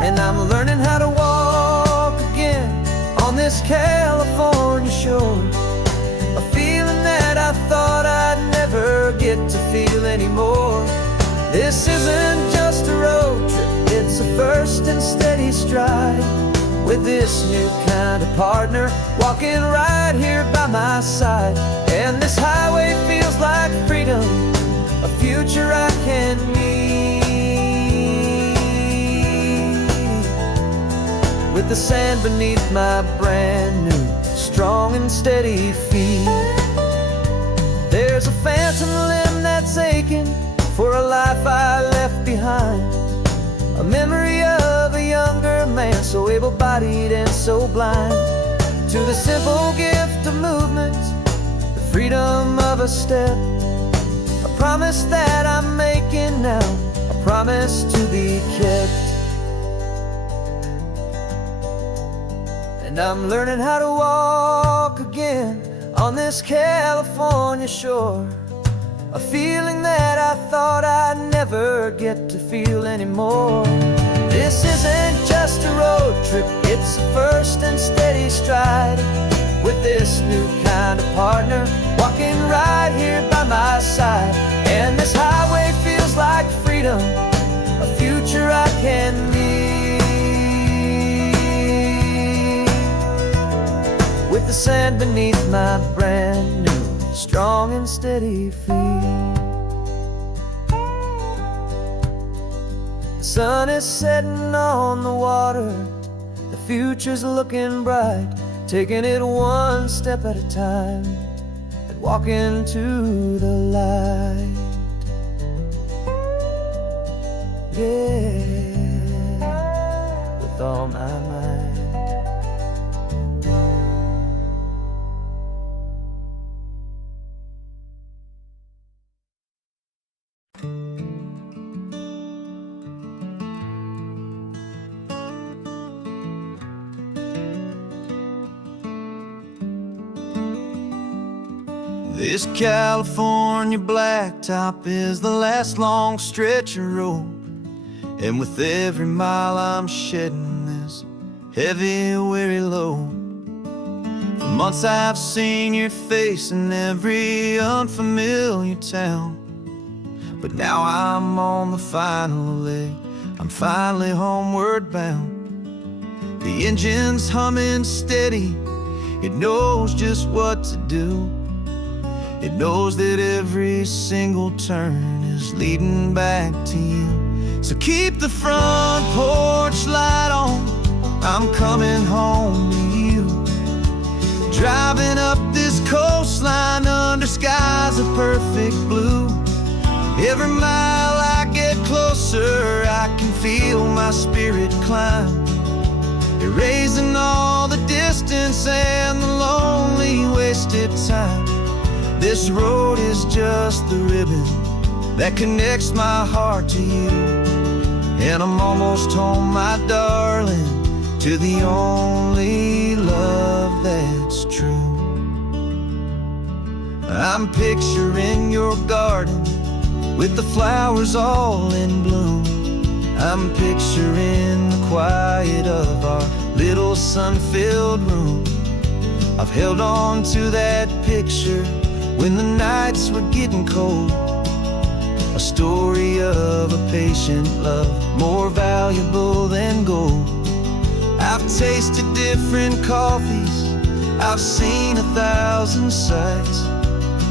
And I'm learning how to walk again on this California shore, a feeling that I thought I'd never get to feel anymore. This isn't just a road trip, it's a first and steady stride, with this new kind of partner walking right here by my side. And this highway feels like freedom, a future I can meet, with the sand beneath my brand new, strong and steady feet. There's a phantom limb that's aching for a life I left behind, a memory of a younger man, so able-bodied and so blind, to the simple gift of movement, the freedom of a step, a promise that I'm making now, a promise to be kept. And I'm learning how to walk again on this California shore, a feeling that I thought I'd never get to feel anymore. This isn't just a road trip, it's a first and steady stride, with this new kind of partner walking right here by my side. And this highway feels like freedom, a future I can meet, with the sand beneath my brand new, strong and steady feet. The sun is setting on the water, the future's looking bright, taking it one step at a time and walking to the light. Yeah, with all my might. This California blacktop is the last long stretch of road, and with every mile I'm shedding this heavy, weary load. For months I've seen your face in every unfamiliar town, but now I'm on the final leg, I'm finally homeward bound. The engine's humming steady, it knows just what to do. It knows that every single turn is leading back to you. So keep the front porch light on, I'm coming home to you. Driving up this coastline under skies of perfect blue. Every mile I get closer, I can feel my spirit climb, erasing all the distance and the lonely wasted time. This road is just the ribbon that connects my heart to you, and I'm almost home, my darling, to the only love that's true. I'm picturing your garden with the flowers all in bloom. I'm picturing the quiet of our little sun-filled room. I've held on to that picture when the nights were getting cold, a story of a patient love, more valuable than gold. I've tasted different coffees, I've seen 1,000 sights,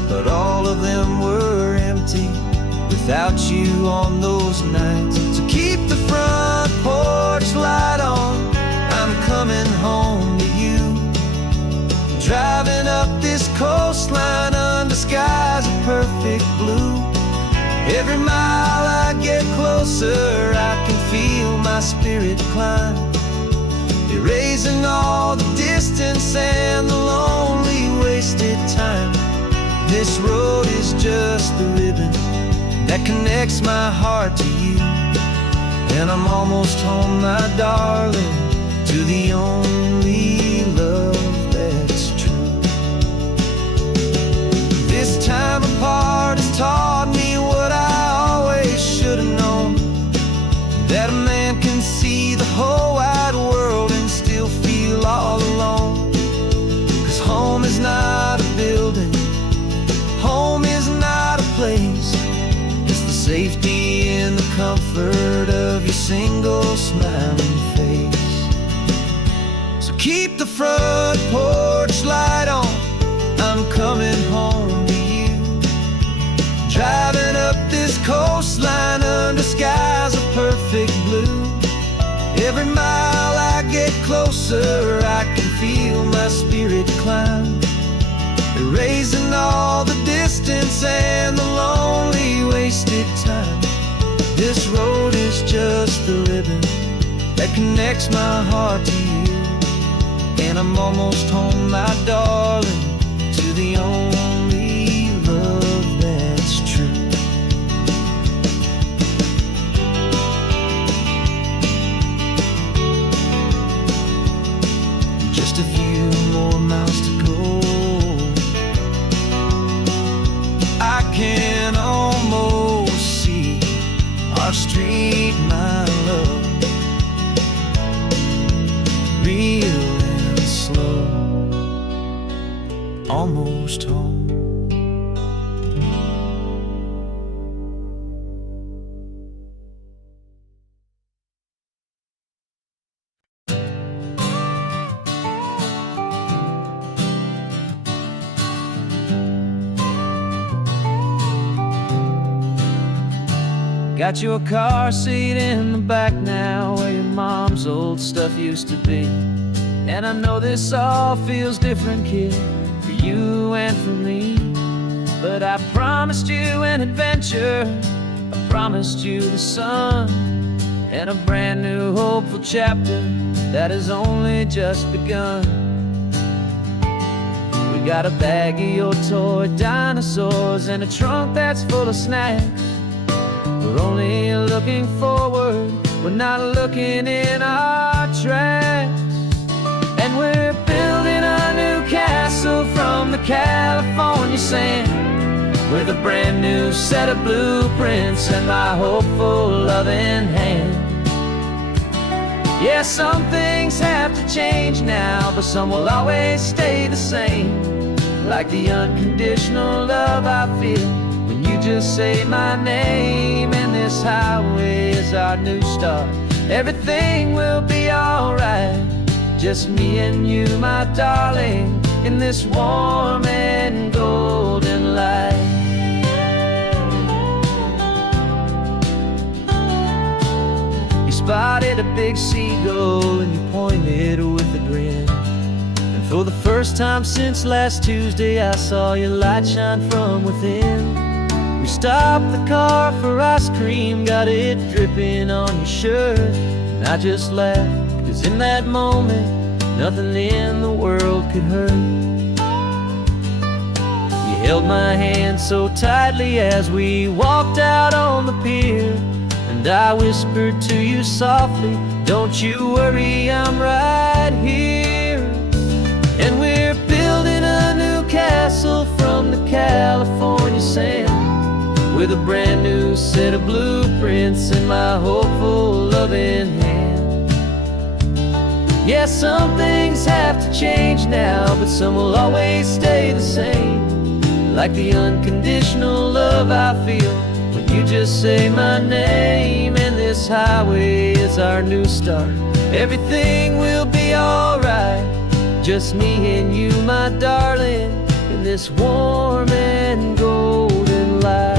but all of them were empty without you on those nights. So keep the front porch light on, I'm coming home to you. closer, I can feel my spirit climb, erasing all the distance and the lonely wasted time. This road is just the ribbon that connects my heart to you, and I'm almost home, my darling, to the only love that's true. This time apart has taught me what I always should have known, that a man can see the whole wide world and still feel all alone. 'Cause home is not a building, home is not a place, it's the safety and the comfort of your single smiling face. So keep the front porch light on, I'm coming home to you. Driving up this coastline under skies of perfect blue. Every mile I get closer, I can feel my spirit climb, erasing all the distance and the lonely wasted time. This road is just the ribbon that connects my heart to you, and I'm almost home, my darling, to the only love that's true. Just a few more miles to go, I can almost see our street, my love, real and slow, almost home. Got your car seat in the back now, where your mom's old stuff used to be. And I know this all feels different, kid, for you and for me. But I promised you an adventure, I promised you the sun, and a brand new hopeful chapter that has only just begun. We got a bag of your toy dinosaurs and a trunk that's full of snacks. We're only looking forward, we're not looking in our tracks. And we're building a new castle from the California sand, with a brand new set of blueprints and my hopeful loving hand. Yeah, some things have to change now, but some will always stay the same, like the unconditional love I feel when you just say my name. And this highway is our new start, everything will be alright, just me and you, my darling, in this warm and golden light. You spotted a big seagull and you pointed with a grin, and for the first time since last Tuesday I saw your light shine from within. We stopped the car for ice cream, got it dripping on your shirt, and I just laughed, 'cause in that moment nothing in the world could hurt. You held my hand so tightly as we walked out on the pier, and I whispered to you softly, don't you worry, I'm right here. And we're building a new castle from the California sand, with a brand new set of blueprints in my hopeful loving hand. Yeah, some things have to change now, but some will always stay the same, like the unconditional love I feel when you just say my name. And this highway is our new start, everything will be alright, just me and you, my darling, in this warm and golden light.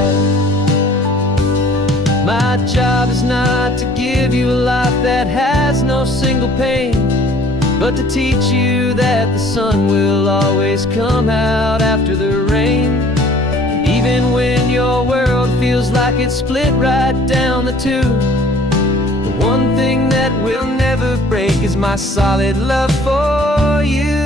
My job is not to give you a life that has no single pain, but to teach you that the sun will always come out after the rain. Even when your world feels like it's split right down the tube, the one thing that will never break is my solid love for you.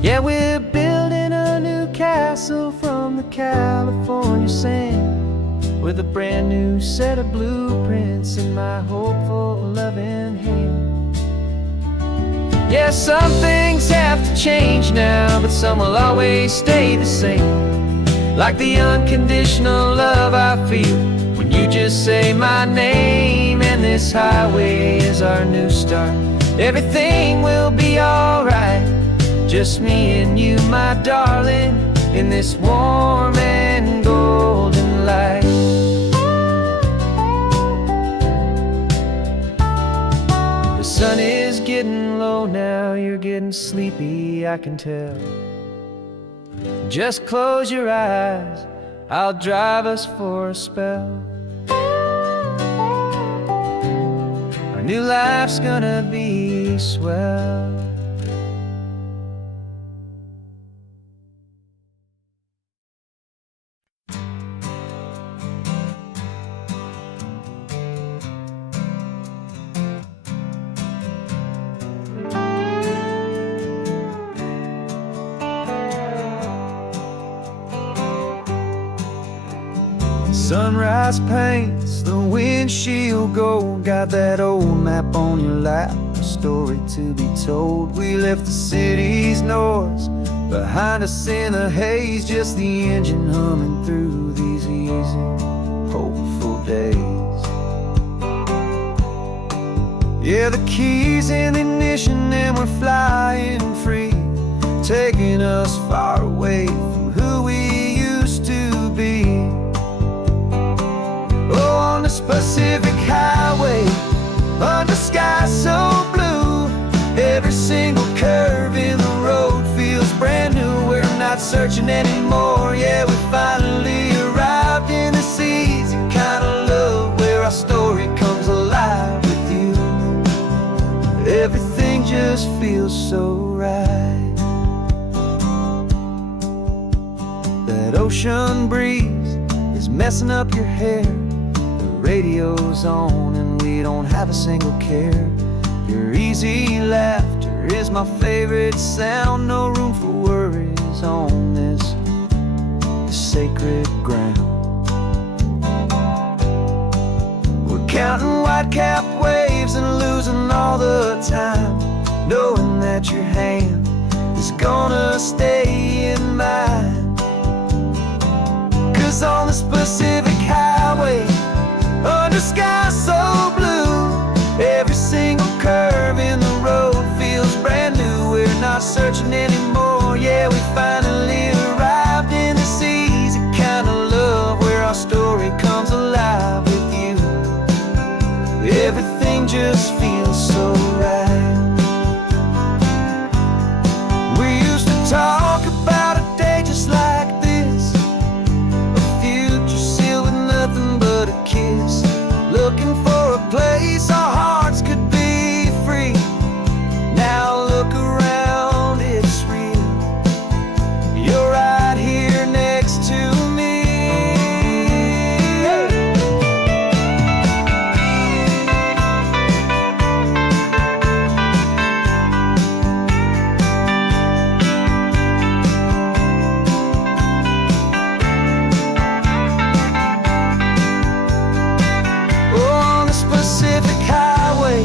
Yeah, we're building a new castle from the California sand, with a brand new set of blueprints in my hopeful, loving hand. Yeah, some things have to change now, but some will always stay the same. Like the unconditional love I feel when you just say my name. And this highway is our new start. Everything will be alright, just me and you, my darling, in this warm and golden light. The sun is getting low now, you're getting sleepy, I can tell. Just close your eyes, I'll drive us for a spell. Our new life's gonna be swell. Sunrise paints the windshield gold. Got that old map on your lap, a story to be told. We left the city's noise behind us in the haze, just the engine humming through these easy, hopeful days. Yeah, the keys in the ignition and we're flying free, taking us far away from who we used to be. Oh, on this Pacific highway, under sky so blue, every single curve in the road feels brand new. We're not searching anymore, yeah, we finally arrived in this easy kind of love, where our story comes alive with you. Everything just feels so right. That ocean breeze is messing up your hair, radio's on and we don't have a single care. Your easy laughter is my favorite sound. No room for worries on this sacred ground. We're counting white-capped waves and losing all the time, knowing that your hand is gonna stay in mine. 'Cause on this Pacific highway, under sky so blue, every single curve in the road feels brand new. We're not searching anymore, yeah, we finally arrived in this easy kind of love, where our story comes alive with you. Everything just feels so right. We used to talk about a day just like this, a future sealed with nothing but a kiss, looking for a place our hearts could be free. Now look around, it's real. You're right here next to me. Pacific highway,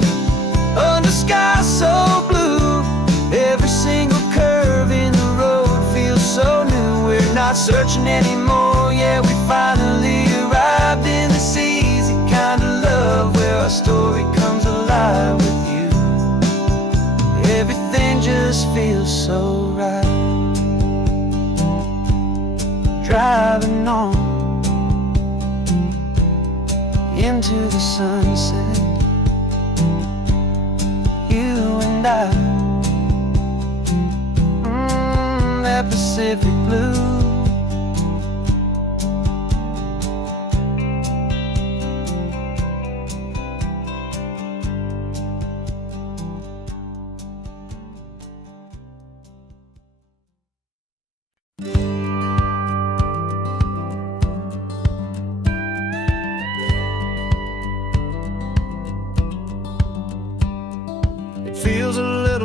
under sky so blue, every single curve in the road feels so new. We're not searching anymore, yeah, we finally arrived in this easy kind of love, where our story comes alive with you. Everything just feels so right. Driving on into the sunset, you and I, that Pacific blue.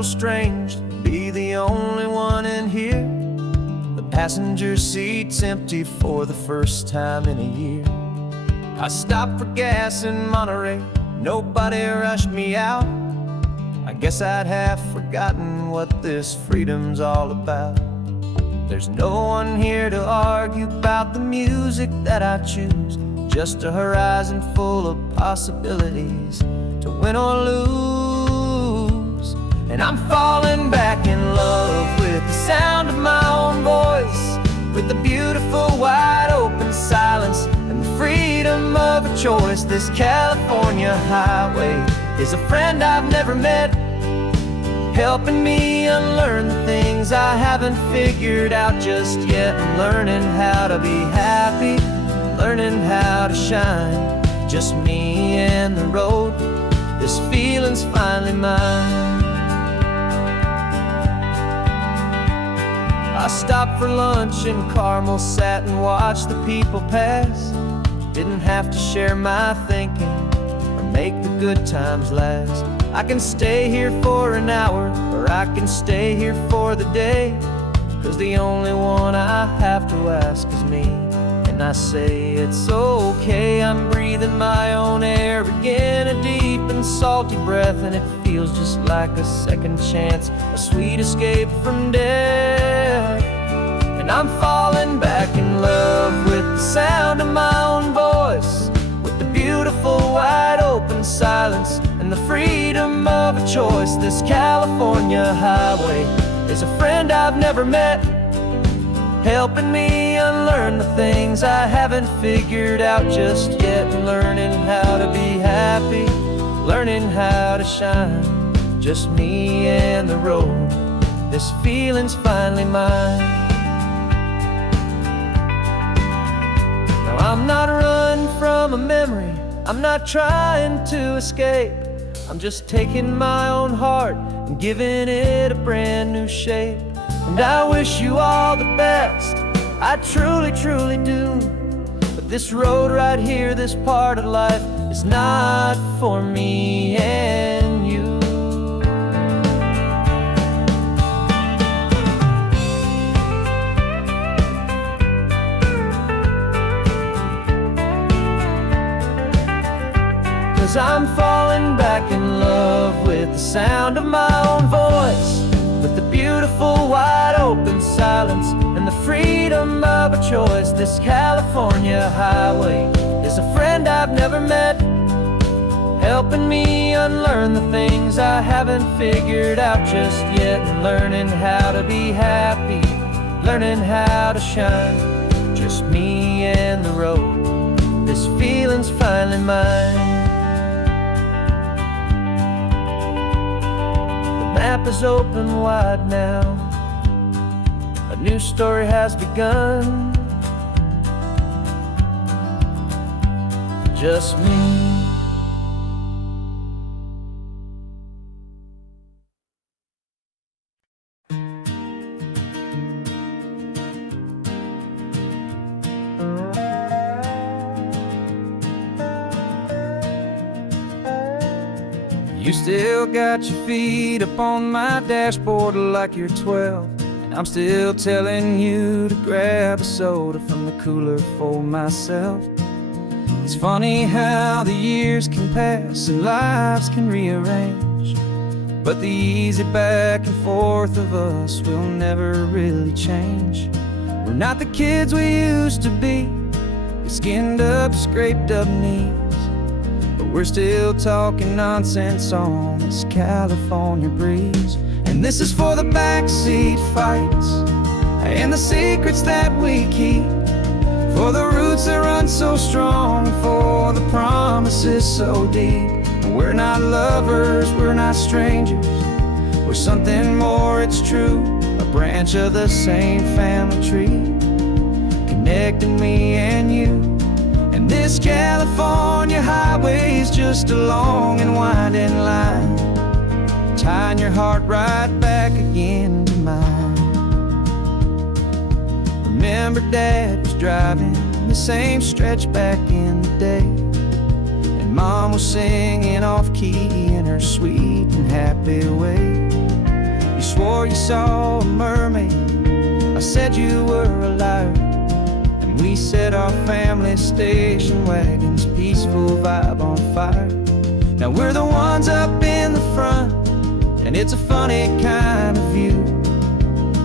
little strange to be the only one in here. The passenger seat's empty for the first time in a year. I stopped for gas in Monterey, nobody rushed me out. I guess I'd have forgotten what this freedom's all about. There's no one here to argue about the music that I choose, just a horizon full of possibilities to win or lose. And I'm falling back in love with the sound of my own voice, with the beautiful wide open silence and the freedom of a choice. This California highway is a friend I've never met, helping me unlearn the things I haven't figured out just yet. I'm learning how to be happy, learning how to shine, just me and the road. This feeling's finally mine. I stopped for lunch in Carmel, sat and watched the people pass. Didn't have to share my thinking or make the good times last. I can stay here for an hour, or I can stay here for the day, 'cause the only one I have to ask is me. And I say it's okay, I'm breathing my own air again, a deep and salty breath, and it feels just like a second chance, a sweet escape from death. And I'm falling back in love with the sound of my own voice, with the beautiful wide open silence and the freedom of a choice. This California highway is a friend I've never met, helping me unlearn the things I haven't figured out just yet. Learning how to be happy, learning how to shine, just me and the road. This feeling's finally mine. Now I'm not running from a memory, I'm not trying to escape. I'm just taking my own heart and giving it a brand new shape. And I wish you all the best, I truly, truly do. But this road right here, this part of life, is not for me and you. Cause I'm falling back in love with the sound of my own voice, with the beautiful wide open silence and the freedom of a choice. This California highway is a friend I've never met, helping me unlearn the things I haven't figured out just yet. And learning how to be happy, learning how to shine, just me and the road. This feeling's finally mine. The map is open wide now, a new story has begun, just me. You still got your feet up on my dashboard like you're 12, and I'm still telling you to grab a soda from the cooler for myself. It's funny how the years can pass and lives can rearrange, but the easy back and forth of us will never really change. We're not the kids we used to be, with skinned up, scraped up knees, but we're still talking nonsense on this California breeze. And this is for the backseat fights and the secrets that we keep, for the roots that run so strong, for the promises so deep. We're not lovers, we're not strangers, we're something more, it's true, a branch of the same family tree, connecting me and you. And this California highway is just a long and winding line, tying your heart right back again to mine. Remember Dad was driving the same stretch back in the day, and Mom was singing off key in her sweet and happy way. swore you saw a mermaid. I said you were a liar. And we set our family station wagons, peaceful vibe on fire. Now we're the ones up in the front, and it's a funny kind of view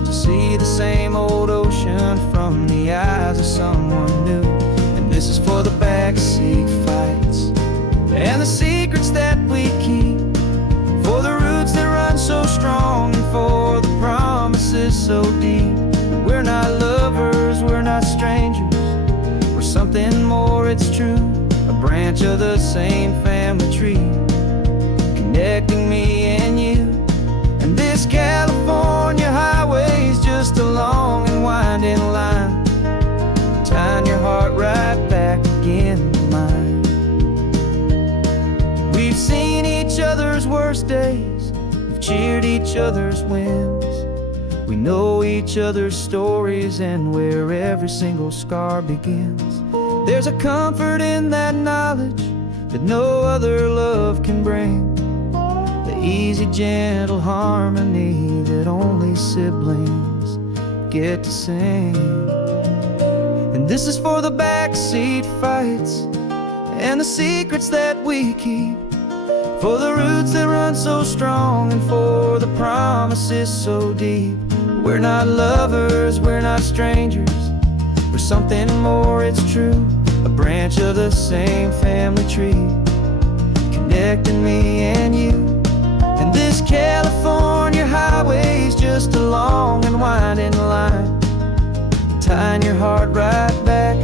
to see the same old ocean from the eyes of someone new. And this is for the backseat fights and the secrets that we keep, for the roots that run so strong and for the promises so deep. We're not lovers, we're not strangers, we're something more, it's true. A branch of the same family tree, connecting me and you. And this California highway's just a long and winding line, tying your heart right back again to mine. We've seen each other's worst days, we've cheered each other's wins. We know each other's stories and where every single scar begins. There's a comfort in that knowledge that no other love can bring, the easy, gentle harmony that only siblings get to sing. And this is for the backseat fights and the secrets that we keep, for the roots that run so strong and for the promises so deep. We're not lovers, we're not strangers, we're something more, it's true. A branch of the same family tree, connecting me and you. And this California highway's just a long and winding line, tying your heart right back